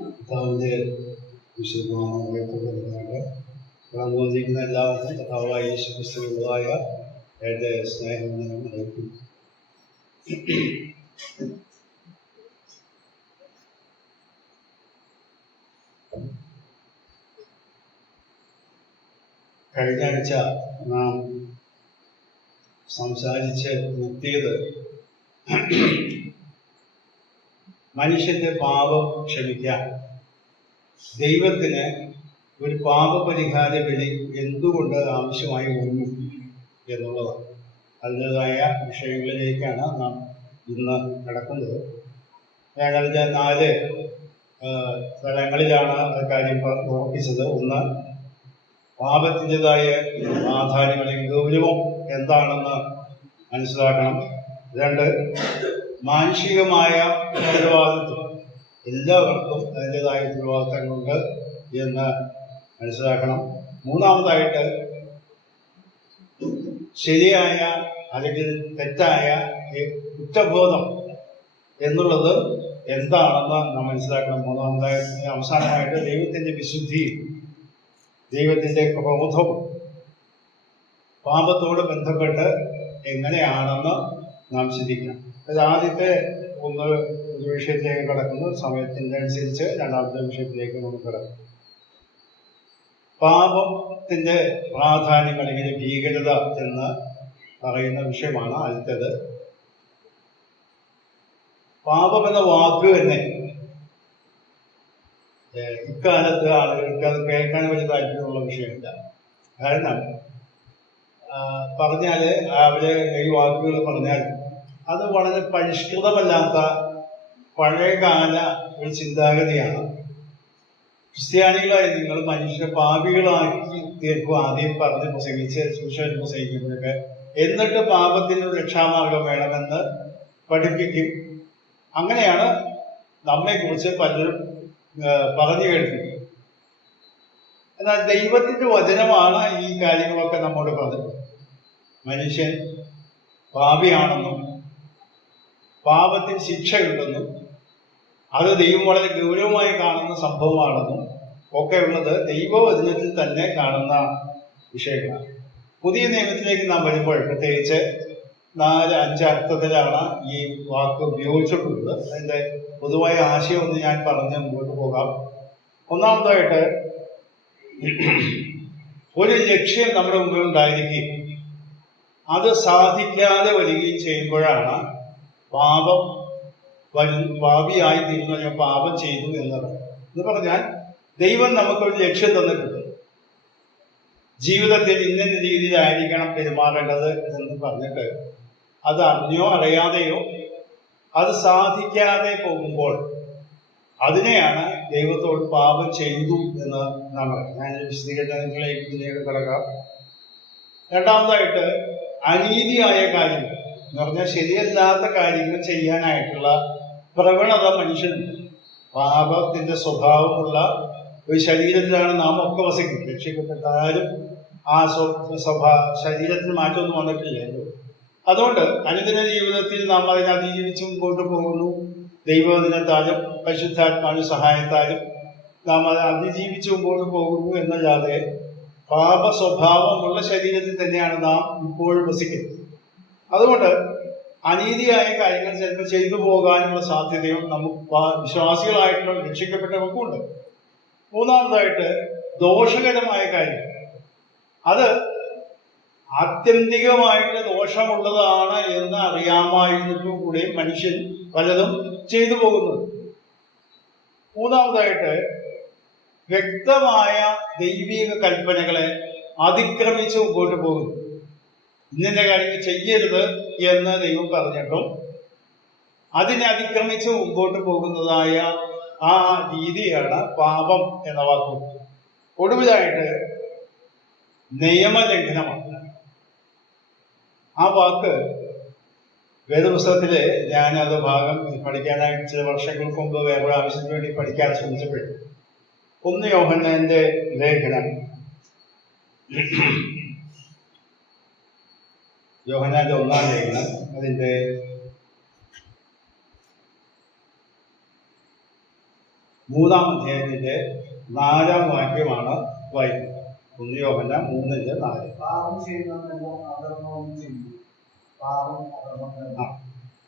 കർത്താവിൻ്റെ വിശുദ്ധമായിട്ട് വന്നിരിക്കുന്ന എല്ലാവർക്കും കർത്താവായ യേശുക്രിസ്തുവിൻ്റെതായ എൻ്റെ സ്നേഹം ഞാൻ അറിയിക്കുന്നു. കഴിഞ്ഞ ആഴ്ച നാം സംസാരിച്ച് നിർത്തിയത് മനുഷ്യന്റെ പാപം ക്ഷമിക്കാൻ ദൈവത്തിന് ഒരു പാപപരിഹാര ബലി എന്തുകൊണ്ട് ആവശ്യമായി വന്നു എന്നുള്ളതാണ്. അതിൻ്റെതായ വിഷയങ്ങളിലേക്കാണ് നാം ഇന്ന് കടക്കുന്നത്. ഞാൻ കഴിഞ്ഞ 4 തലങ്ങളിലാണ് ആ കാര്യം ഉറപ്പിച്ചത്. ഒന്ന്, പാപത്തിൻ്റെതായ പ്രാധാന്യം ഗൗരവം എന്താണെന്ന് മനസ്സിലാക്കണം. 2, മാനുഷികമായ ഉത്തരവാദിത്വം, എല്ലാവർക്കും അതിൻ്റെതായ ഉത്തരവാദിത്തങ്ങളുണ്ട് എന്ന് മനസ്സിലാക്കണം. 3ാമതായിട്ട് ശരിയായ അല്ലെങ്കിൽ തെറ്റായ കുറ്റബോധം എന്നുള്ളത് എന്താണെന്ന് നാം മനസ്സിലാക്കണം. 3ാമതായിട്ട് അവസാനമായിട്ട് ദൈവത്തിൻ്റെ വിശുദ്ധിയും ദൈവത്തിൻ്റെ ക്രോധവും പാപത്തോട് ബന്ധപ്പെട്ട് എങ്ങനെയാണെന്ന് നാം ചിന്തിക്കണം. അത് ആദ്യത്തെ ഒരു വിഷയത്തിലേക്ക് കടക്കുന്നു. സമയത്തിൻ്റെ അനുസരിച്ച് 2ാമത്തെ വിഷയത്തിലേക്ക് നമുക്ക് കടക്കും. പാപത്തിൻ്റെ പ്രാധാന്യം അല്ലെങ്കിൽ ഭീകരത എന്ന് പറയുന്ന വിഷയമാണ് ആദ്യത്തേത്. പാപം എന്ന വാക്ക് തന്നെ ഇക്കാലത്ത് ആളുകൾക്ക് അത് കേൾക്കാൻ വലിയ താല്പര്യമുള്ള വിഷയമില്ല. കാരണം പറഞ്ഞാൽ അവര് ഈ വാക്കുകൾ പറഞ്ഞാൽ അത് വളരെ പരിഷ്കൃതമല്ലാത്ത പഴയകാല ഒരു ചിന്താഗതിയാണ്. ക്രിസ്ത്യാനികളായി നിങ്ങൾ മനുഷ്യ പാപികളാക്കി തീർക്കും ആദ്യം പറഞ്ഞ് പ്രസംഗിച്ച് സുവിശേഷം പ്രസംഗിക്കുമ്പോഴൊക്കെ, എന്നിട്ട് പാപത്തിന് രക്ഷാമാർഗം വേണമെന്ന് പഠിപ്പിക്കും. അങ്ങനെയാണ് നമ്മെക്കുറിച്ച് പലരും പറഞ്ഞു കേൾക്കുന്നത്. എന്നാൽ ദൈവത്തിൻ്റെ വചനമാണ് ഈ കാര്യങ്ങളൊക്കെ നമ്മോട് പറഞ്ഞത്. മനുഷ്യൻ പാപിയാണെന്നും പാപത്തിന് ശിക്ഷയുണ്ടെന്നും അത് ദൈവം വളരെ ഗൗരവമായി കാണുന്ന സംഭവമാണെന്നും ഒക്കെ ഉള്ളത് ദൈവവചനത്തിൽ തന്നെ കാണുന്ന വിഷയങ്ങളാണ്. പുതിയ നിയമത്തിലേക്ക് നാം വരുമ്പോൾ പ്രത്യേകിച്ച് 4-5 അർത്ഥത്തിലാണ് ഈ വാക്ക് ഉപയോഗിച്ചിട്ടുള്ളത്. അതിൻ്റെ പൊതുവായ ആശയം ഒന്ന് ഞാൻ പറഞ്ഞ് മുമ്പോട്ട് പോകാം. ഒന്നാമതായിട്ട്, ഒരു ലക്ഷ്യം നമ്മുടെ മുമ്പിൽ ഉണ്ടായിരിക്കുകയും അത് സാധിക്കാതെ വരികയും ചെയ്യുമ്പോഴാണ് പാപിയായി തീരുന്നു. ഞാൻ പാപം ചെയ്തു എന്ന് പറഞ്ഞാൽ ദൈവം നമുക്കൊരു ലക്ഷ്യം തന്നിട്ടുണ്ട്. ജീവിതത്തിൽ ഇന്ന രീതിയിലായിരിക്കണം പെരുമാറേണ്ടത് എന്ന് പറഞ്ഞിട്ട് അത് അറിഞ്ഞോ അറിയാതെയോ അത് സാധിക്കാതെ പോകുമ്പോൾ അതിനെയാണ് ദൈവത്തോട് പാപം ചെയ്തു എന്ന് നാം പറയും. ഞാൻ വിശദീകരണങ്ങളിലേക്ക് പിന്നീട് കിടക്കാം. 2ാമതായിട്ട്, അനീതിയായ കാര്യങ്ങൾ എന്ന് പറഞ്ഞാൽ ശരിയല്ലാത്ത കാര്യങ്ങൾ ചെയ്യാനായിട്ടുള്ള പ്രവണത മനുഷ്യനുണ്ട്. പാപത്തിന്റെ സ്വഭാവമുള്ള ഒരു ശരീരത്തിലാണ് നാം ഒക്കെ വസിക്കുന്നത്. രക്ഷിക്കപ്പെട്ടാലും ആ ശരീരത്തിന് മാറ്റമൊന്നും വന്നിട്ടില്ലല്ലോ. അതുകൊണ്ട് അനുദിന ജീവിതത്തിൽ നാം അതിനെ അതിജീവിച്ച് മുമ്പോട്ട് പോകുന്നു. ദൈവവചനത്താലും പരിശുദ്ധാത്മാവിന്റെ സഹായത്താലും നാം അത് അതിജീവിച്ച് മുമ്പോട്ട് പോകുന്നു എന്നല്ലാതെ പാപ സ്വഭാവമുള്ള ശരീരത്തിൽ തന്നെയാണ് നാം ഇപ്പോഴും വസിക്കുന്നത്. അതുകൊണ്ട് അനീതിയായ കാര്യങ്ങൾ ചിലപ്പോൾ ചെയ്തു പോകാനുള്ള സാധ്യതയും നമുക്ക് വിശ്വാസികളായിട്ടുള്ള രക്ഷിക്കപ്പെട്ടവർക്കും ഉണ്ട്. 3ാമതായിട്ട്, ദോഷകരമായ കാര്യം, അത് ആത്യന്തികമായിട്ട് ദോഷമുള്ളതാണ് എന്ന് അറിയാമായിരുന്നിട്ടും കൂടി മനുഷ്യൻ പലതും ചെയ്തു പോകുന്നത്. 3ാമതായിട്ട്, വ്യക്തമായ ദൈവിക കൽപ്പനകളെ അതിക്രമിച്ച് മുമ്പോട്ട് പോകുന്നു. ഇന്ന കാര്യങ്ങൾ ചെയ്യരുത് എന്ന് ദൈവം പറഞ്ഞിട്ടും അതിനെ അതിക്രമിച്ച് മുമ്പോട്ട് പോകുന്നതായ ആ രീതിയാണ് പാപം എന്ന വാക്ക്. ഒടുവിലായിട്ട് നിയമലംഘനമാണ്. ആ വാക്ക് വേദപുസ്തകത്തില് ഞാനത് ഭാഗം പഠിക്കാനായിട്ട് ചില വർഷങ്ങൾക്ക് മുമ്പ് വേറൊരു ആവശ്യത്തിന് വേണ്ടി പഠിക്കാൻ ശ്രമിച്ചപ്പോൾ 1 യോഹന്നാന്റെ ലേഖനം, യോഹന്നാന്റെ 1-ാം ലേഖനം, അതിന്റെ 4 3-ാം അധ്യായത്തിന്റെ 4-ാം വാക്യമാണ് വായിക്കുന്നത്. 1 യോഹന്നാൻ 3:4. പാപം ചെയ്യുന്നവനെല്ലാം അധർമ്മവും ചെയ്യും. പാപം അധർമ്മം.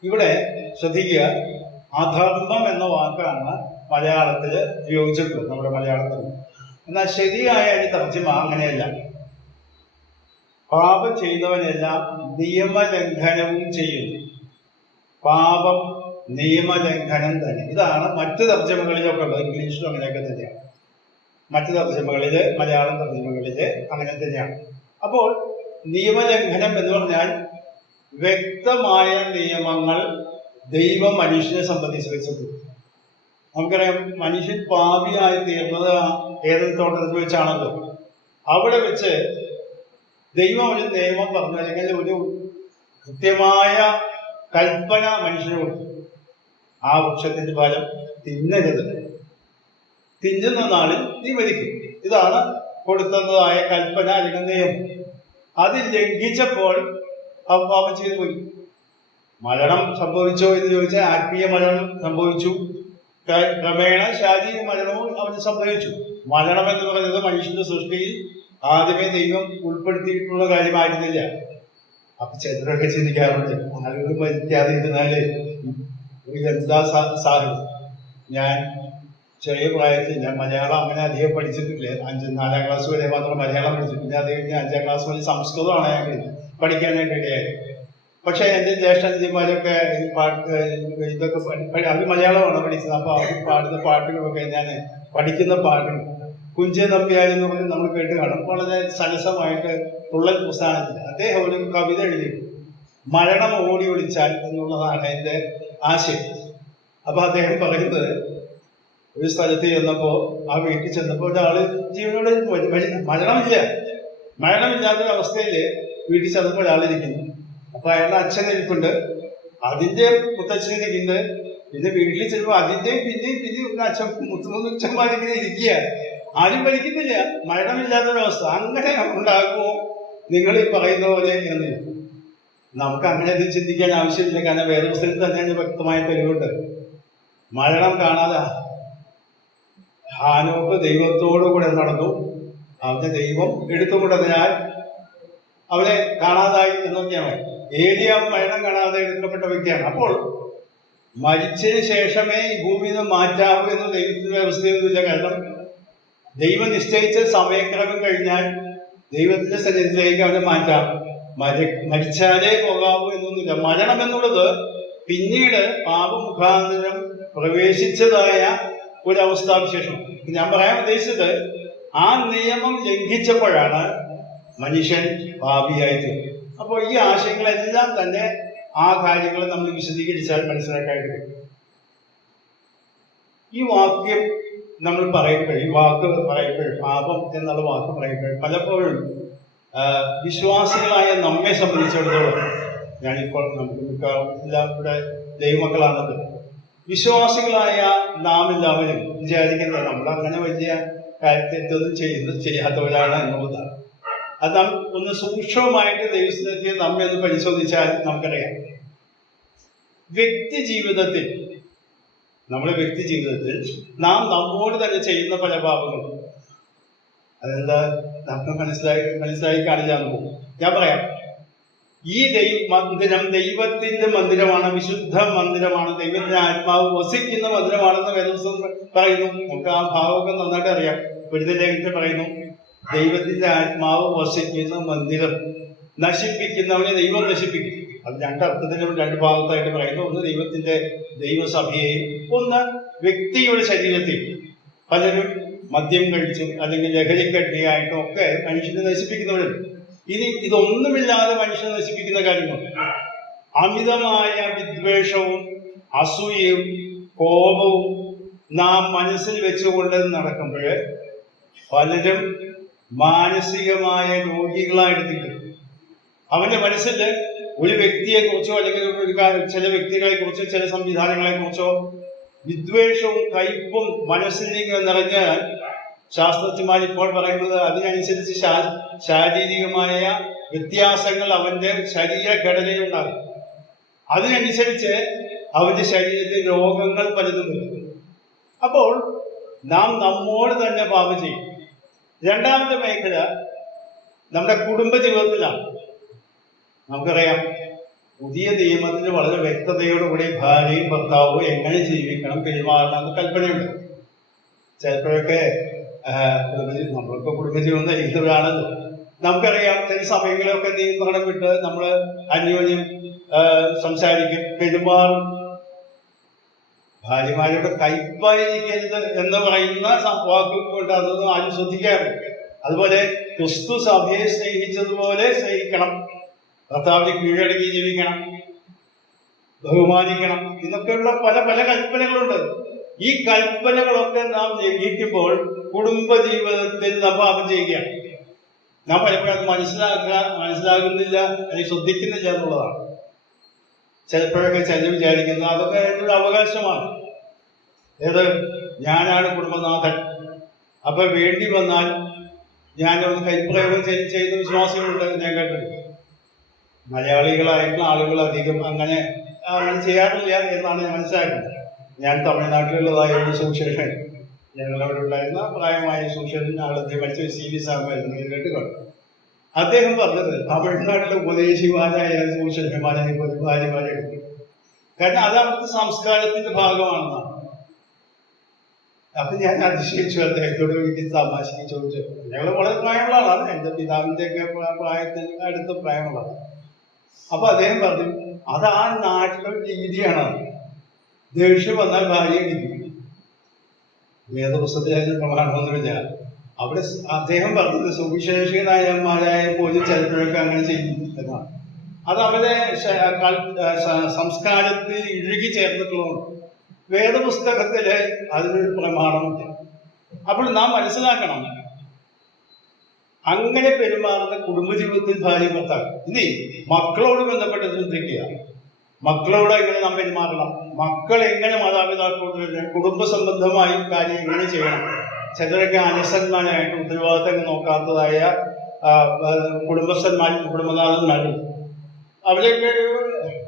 ഇവിടെ ശ്രദ്ധിക്കുക, അധർമ്മം എന്ന വാക്കാണ് മലയാളത്തിൽ ഉപയോഗിച്ചിട്ടുള്ളത്, നമ്മുടെ മലയാളത്തിൽ. എന്നാൽ ശരിയായ ഒരു തർജ്ജിമ അങ്ങനെയല്ല. പാപം ചെയ്യുന്നവനെല്ലാം നിയമലംഘനവും ചെയ്യുന്നു. പാപം നിയമലംഘനം തന്നെ. ഇതാണ് മറ്റു തർജ്ജിമകളിലൊക്കെ ഉള്ളത്. ഇംഗ്ലീഷിലും അങ്ങനെയൊക്കെ തന്നെയാണ്. മറ്റു തർജ്ജിമകളിൽ, മലയാളം തർജ്ജിമകളിൽ അങ്ങനെ തന്നെയാണ്. അപ്പോൾ നിയമലംഘനം എന്ന് പറഞ്ഞാൽ വ്യക്തമായ നിയമങ്ങൾ ദൈവം മനുഷ്യനെ സംബന്ധിച്ച് വെച്ചിട്ടുണ്ട്. നമുക്കറിയാം, മനുഷ്യൻ പാപിയായി തീർന്നത് ഏതൊരു തോട്ടത്തിൽ വെച്ചാണല്ലോ. അവിടെ വെച്ച് ദൈവം ഒരു നിയമം പറഞ്ഞു, അല്ലെങ്കിൽ ഒരു കൃത്യമായ കൽപ്പന മനുഷ്യന് കൊടുത്തു. ആ വൃക്ഷത്തിന്റെ ഫലം തിന്നരുത്, തിന്നുന്ന നാളിൽ നീ മരിക്കും. ഇതാണ് കൊടുത്തതായ കൽപ്പന അല്ലെങ്കിൽ നിയമം. അത് ലംഘിച്ചപ്പോൾ പാപം ചെയ്തു പോയി. മരണം സംഭവിച്ചോ എന്ന് ചോദിച്ചാൽ ആത്മീയ മരണം സംഭവിച്ചു. ക്രമേണ ശാരീരിക മരണവും അവന് സംഭവിച്ചു. മരണം എന്ന് പറയുന്നത് മനുഷ്യന്റെ സൃഷ്ടിയിൽ ആദ്യമേ ദൈവം ഉൾപ്പെടുത്തിയിട്ടുള്ള കാര്യമായിരുന്നില്ല. അപ്പൊ ചിലരൊക്കെ ചിന്തിക്കാറുണ്ട്, ആരോഗ്യം മരിക്കാതിരുന്നാല് എന്താ സാധ്യത. ഞാൻ ചെറിയ പ്രായത്തിൽ, ഞാൻ മലയാളം അങ്ങനെ അധികം പഠിച്ചിട്ടില്ല. 4-ാം ക്ലാസ് വരെ മാത്രം മലയാളം പഠിച്ചു. പിന്നെ അത് കഴിഞ്ഞ് 5-ാം ക്ലാസ് വരെ സംസ്കൃതമാണ് ഞാൻ പഠിക്കാനായിട്ട് ഇടയായത്. പക്ഷെ എൻ്റെ ജ്യേഷ്ഠന്മാരൊക്കെ ഇതൊക്കെ അവർ മലയാളമാണ് പഠിച്ചത്. അപ്പൊ അവർ പാടുന്ന പാട്ടുകളൊക്കെ, ഞാൻ പഠിക്കുന്ന പാട്ടുകൾ കുഞ്ചൻ നമ്പ്യാരെന്ന് പറഞ്ഞ് നമ്മൾ കേട്ട് കാണും. വളരെ സരസമായിട്ട് തുള്ളൽ പുസ്തകത്തിൽ അദ്ദേഹം ഒരു കവിത എഴുതി, മരണം ഓടി ഒളിച്ചാൽ എന്നുള്ളതാണ് എൻ്റെ ആശയം. അപ്പൊ അദ്ദേഹം പറയുന്നത്, ഒരു സ്ഥലത്ത് ചെന്നപ്പോ, ആ വീട്ടിൽ ചെന്നപ്പോ ഒരാള് ജീവനോട് മരണമില്ലാത്തൊരവസ്ഥയില് വീട്ടിൽ ചെന്നപ്പോൾ ഒരാളിരിക്കുന്നു. അപ്പൊ അയാളുടെ അച്ഛൻ ഇരിപ്പുണ്ട്, അതിന്റെ മുത്തച്ഛൻ ഇരിക്കുന്നുണ്ട്. പിന്നെ വീട്ടിൽ ചെല്ലുമ്പോൾ അതിന്റെയും പിന്നെയും അച്ഛൻ മുത്തച്ഛന്മാരിങ്ങനെ ഇരിക്കുക. ആരും ഭരിക്കുന്നില്ല, മരണമില്ലാത്തൊരവസ്ഥ. അങ്ങനെ ഉണ്ടാകുമോ നിങ്ങൾ ഈ പറയുന്ന പോലെ എന്ന്? നമുക്ക് അങ്ങനെ അത് ചിന്തിക്കാൻ ആവശ്യമില്ല. കാരണം വേദപുസ്തകത്തിൽ തന്നെ വ്യക്തമായ തെളിവുണ്ട്. മരണം കാണാതെ ഹാനോക്ക് ദൈവത്തോടു കൂടെ നടന്നു, അവന്റെ ദൈവം എടുത്തുകൊണ്ടതിനാൽ അവനെ കാണാതായി എന്നൊക്കെയാണ്. ഏലിയാവ് മരണം കാണാതെ എടുക്കപ്പെട്ട വ്യക്തിയാണ്. അപ്പോൾ മരിച്ചതിന് ശേഷമേ ഈ ഭൂമിയിൽ നിന്ന് മാറ്റാവൂ എന്ന് ദൈവത്തിന്റെ വ്യവസ്ഥയൊന്നുമില്ല. കാരണം ദൈവം നിശ്ചയിച്ച സമയക്രമം കഴിഞ്ഞാൽ ദൈവത്തിന്റെ സന്നിധിയിലേക്ക് അവനെ മാറ്റാം. മരിച്ചാലേ പോകാവൂ എന്നൊന്നുമില്ല. മരണം എന്നുള്ളത് പിന്നീട് പാപമുഖാന്തരം പ്രവേശിച്ചതായ ഒരവസ്ഥാവിശേഷം. ഞാൻ പറയാൻ ഉദ്ദേശിച്ചത്, ആ നിയമം ലംഘിച്ചപ്പോഴാണ് മനുഷ്യൻ പാപിയായി തീർന്നത്. അപ്പോൾ ഈ ആശയങ്ങളെല്ലാം തന്നെ ആ കാര്യങ്ങൾ നമ്മൾ വിശദീകരിച്ചാൽ മനസ്സിലാക്കാനായിട്ട് കഴിയും. ഈ വാക്യം നമ്മൾ പറയുമ്പോൾ, ഈ വാക്ക് പറയുമ്പോൾ, പാപം എന്നുള്ള വാക്ക് പറയുമ്പോൾ പലപ്പോഴും വിശ്വാസികളായ നമ്മെ സംബന്ധിച്ചിടത്തോളം, ഞാനിപ്പോൾ നമുക്ക് ഇവിടെ ദൈവമക്കളാണത്, വിശ്വാസികളായ നാം എല്ലാവരും വിചാരിക്കുന്നത് നമ്മൾ അങ്ങനെ വലിയ കാര്യത്തൊന്നും ചെയ്യാത്തവരാണ് എന്നുള്ളതാണ്. അത് നാം ഒന്ന് സൂക്ഷ്മമായിട്ട് ദൈവസ്ഥിതിയെ നമ്മെ ഒന്ന് പരിശോധിച്ചാൽ നമുക്കറിയാം. വ്യക്തി ജീവിതത്തിൽ നാം നമ്മോട് തന്നെ ചെയ്യുന്ന പല പാപങ്ങളും, അതെന്താ നമുക്ക് മനസ്സിലായി കാണില്ല എന്ന് പോകും. ഞാൻ പറയാം, ഈ മന്ദിരം ദൈവത്തിന്റെ മന്ദിരമാണ്, വിശുദ്ധ മന്ദിരമാണ്, ദൈവത്തിന്റെ ആത്മാവ് വസിക്കുന്ന മന്ദിരമാണെന്ന് വേദപുസ്തകം പറയുന്നു. നമുക്ക് ആ ഭാവമൊക്കെ നന്നായിട്ട് അറിയാം. ലേഖനത്തിൽ പറയുന്നു, ദൈവത്തിന്റെ ആത്മാവ് വസിക്കുന്ന മന്ദിരം നശിപ്പിക്കുന്നവനെ ദൈവം നശിപ്പിക്കും. അത് രണ്ടർത്ഥത്തിലും 2 ഭാഗത്തായിട്ട് പറയുന്നു. ഒന്ന് ദൈവത്തിന്റെ ദൈവസഭയെയും, ഒന്ന് വ്യക്തിയുടെ ശരീരത്തിൽ. പലരും മദ്യം കഴിച്ചും അല്ലെങ്കിൽ ലഹരിക്കടിയായിട്ടും ഒക്കെ മനുഷ്യനെ നശിപ്പിക്കുന്നവരുണ്ട്. ഇനി ഇതൊന്നുമില്ലാതെ മനുഷ്യനെ നശിപ്പിക്കുന്ന കാര്യങ്ങളുണ്ട്. അമിതമായ വിദ്വേഷവും അസൂയയും കോപവും നാം മനസ്സിൽ വെച്ചുകൊണ്ട് നടക്കുമ്പോൾ പലരും മാനസികമായ രോഗികളായിട്ടിരിക്കും. അവന്റെ മനസ്സിൽ ഒരു വ്യക്തിയെ കുറിച്ചോ അല്ലെങ്കിൽ ചില വ്യക്തികളെ കുറിച്ചോ ചില സംവിധാനങ്ങളെ കുറിച്ചോ വിദ്വേഷവും കയ്പും മനസ്സിലേക്ക് നിറഞ്ഞാൽ ശാസ്ത്രജ്ഞന്മാർ ഇപ്പോൾ പറയുന്നത് അതിനനുസരിച്ച് ശാരീരികമായ വ്യത്യാസങ്ങൾ അവന്റെ ശരീരഘടനയിലുണ്ടാകും. അതിനനുസരിച്ച് അവന്റെ ശരീരത്തിൽ രോഗങ്ങൾ പലതും വരും. അപ്പോൾ നാം നമ്മോട് തന്നെ പാപം ചെയ്യും. രണ്ടാമത്തെ മേഖല നമ്മുടെ കുടുംബ ജീവിതത്തിലാണ്. നമുക്കറിയാം, പുതിയ നിയമത്തിൽ വളരെ വ്യക്തതയോടുകൂടി ഭാര്യയും ഭർത്താവും എങ്ങനെ ജീവിക്കണം, പെരുമാറണം എന്ന് കൽപ്പനയുണ്ട്. ചിലപ്പോഴൊക്കെ നമ്മളിപ്പോ കുടുംബജീവൻ നയിക്കുന്നവരാണല്ലോ. നമുക്കറിയാം, ചില സമയങ്ങളിലൊക്കെ നിയന്ത്രണം വിട്ട് നമ്മൾ അന്യോന്യം സംസാരിക്കും, പെരുമാറും. ഭാര്യമാരുടെ കൈപ്പായിരിക്കരുത് എന്ന് പറയുന്ന വാക്കുകൾ കൊണ്ട് അതൊന്നും ആരും ശ്രദ്ധിക്കാറില്ല. അതുപോലെ ക്രിസ്തു സഭയെ സ്നേഹിച്ചതുപോലെ സ്നേഹിക്കണം, കർത്താവിനെ കീഴടങ്ങി ജീവിക്കണം, ബഹുമാനിക്കണം എന്നൊക്കെയുള്ള പല പല കൽപ്പനകളുണ്ട്. ഈ കൽപ്പനകളൊക്കെ നാം ലംഘിക്കുമ്പോൾ കുടുംബജീവിതത്തിൽ നാം പാപം ചെയ്യുകയാണ്. നാം പലപ്പോഴും അത് മനസ്സിലാകുന്നില്ല, അല്ലെങ്കിൽ ശ്രദ്ധിക്കുന്നില്ല എന്നുള്ളതാണ്. ചിലപ്പോഴൊക്കെ ചിലർ വിചാരിക്കുന്നത് അതൊക്കെ എൻ്റെ അവകാശമാണ്. ഏത് ഞാനാണ് കുടുംബനാഥൻ, അപ്പൊ വേണ്ടി വന്നാൽ ഞാനൊന്ന് കൈപ്രയോഗം ചെയ്യുന്ന വിശ്വാസികളുണ്ട്. ഞാൻ കേട്ടിട്ടുണ്ട്. മലയാളികളായിട്ടുള്ള ആളുകൾ അധികം അങ്ങനെ ചെയ്യാറില്ല എന്നാണ് ഞാൻ മനസ്സിലാക്കുന്നത്. ഞാൻ തമിഴ്നാട്ടിലുള്ളതായ ഒരു സുവിശേഷൻ, ഞങ്ങളവിടെ ഉണ്ടായിരുന്ന പ്രായമായ സുവിശേഷൻ, ആളത്തെ മരിച്ച CV സാഹചര്യം കേട്ടുകൊണ്ട് അദ്ദേഹം പറഞ്ഞത് തമിഴ്നാട്ടിലെ ഉപദേശിമാരായ സുവിശേഷന്മാരായ ഭാര്യമാരെ, കാരണം അത് അവിടുത്തെ സംസ്കാരത്തിന്റെ ഭാഗമാണെന്നാണ്. അപ്പൊ ഞാൻ അതിശയിച്ചു. അദ്ദേഹത്തോട് എനിക്ക് തമാശക്ക് ചോദിച്ചു. ഞങ്ങൾ വളരെ പ്രായമുള്ള ആളാണ്, എന്റെ പിതാവിന്റെ ഒക്കെ പ്രായത്തിന് അടുത്ത പ്രായമുള്ളതാണ്. അപ്പൊ അദ്ദേഹം പറഞ്ഞു, അത് ആ നാട്ടിലെ രീതിയാണ്. ദേഷ്യം വന്നാൽ ഭാര്യ ഇടിക്കും. വേദപുസ്തകത്തിൽ അതിന് പ്രമാണമൊന്നുമില്ല. അവിടെ അദ്ദേഹം പറഞ്ഞത് സുവിശേഷകനായമാരായ പോലും ചിലപ്പോഴൊക്കെ അങ്ങനെ ചെയ്യും എന്നാണ്. അത് അവരെ സംസ്കാരത്തിൽ ഇഴുകി ചേർന്നിട്ടുള്ളതാണ്. വേദപുസ്തകത്തില് അതിനൊരു പ്രമാണമില്ല. അപ്പോൾ നാം മനസ്സിലാക്കണം, അങ്ങനെ പെരുമാറുന്ന കുടുംബജീവിതത്തിൽ ഭാര്യ ഭർത്താവ്. ഇനി മക്കളോട് ബന്ധപ്പെട്ട് ചിന്തിക്കുക. മക്കളോട് എങ്ങനെ നാം പെരുമാറണം, മക്കൾ എങ്ങനെ മാതാപിതാക്കളോട് കുടുംബ സംബന്ധമായി കാര്യം എങ്ങനെ ചെയ്യണം. ചിലരൊക്കെ അലസന്മാരായിട്ട് ഉത്തരവാദിത്തങ്ങൾ നോക്കാത്തതായ കുടുംബനാഥന്മാരും അവരെയൊക്കെ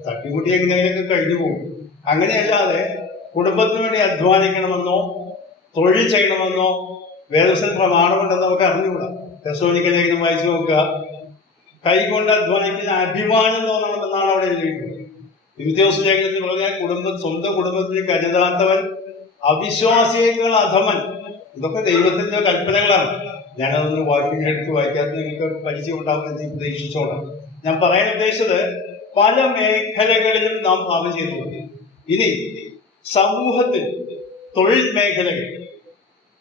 തട്ടിമുട്ടി എങ്ങനെയൊക്കെ കഴിഞ്ഞു പോകും. അങ്ങനെയല്ലാതെ കുടുംബത്തിന് വേണ്ടി അധ്വാനിക്കണമെന്നോ തൊഴിൽ ചെയ്യണമെന്നോ വേദപുസ്തക പ്രമാണമുണ്ടെന്ന് നമുക്ക് അറിഞ്ഞുകൂടാ. തെസ്സലോനിക്ക ലേഖനം വായിച്ചു നോക്കുക. കൈകൊണ്ട് അധ്വാനിക്കുന്ന അഭിമാനം തോന്നണമെന്നാണ് അവിടെ എഴുതിയിട്ടുള്ളത്. തിമോഥെയോസ് ലേഖനത്തിൽ പറഞ്ഞാൽ സ്വന്തം കുടുംബത്തിന് കരുതാത്തവൻ അവിശ്വാസിയേക്കാൾ അധമൻ. ഇതൊക്കെ ദൈവത്തിന്റെ കൽപ്പനകളാണ്. ഞാനതൊന്ന് എടുത്ത് വായിക്കാത്ത നിങ്ങൾക്ക് പരിചയം ഉണ്ടാകുമെന്ന് പ്രതീക്ഷിച്ചോളാം. ഞാൻ പറയാൻ ഉദ്ദേശിച്ചത്, പല മേഖലകളിലും നാം പാപം ചെയ്തിട്ടുണ്ട്. ഇനി സമൂഹത്തിൽ, തൊഴിൽ മേഖലകൾ,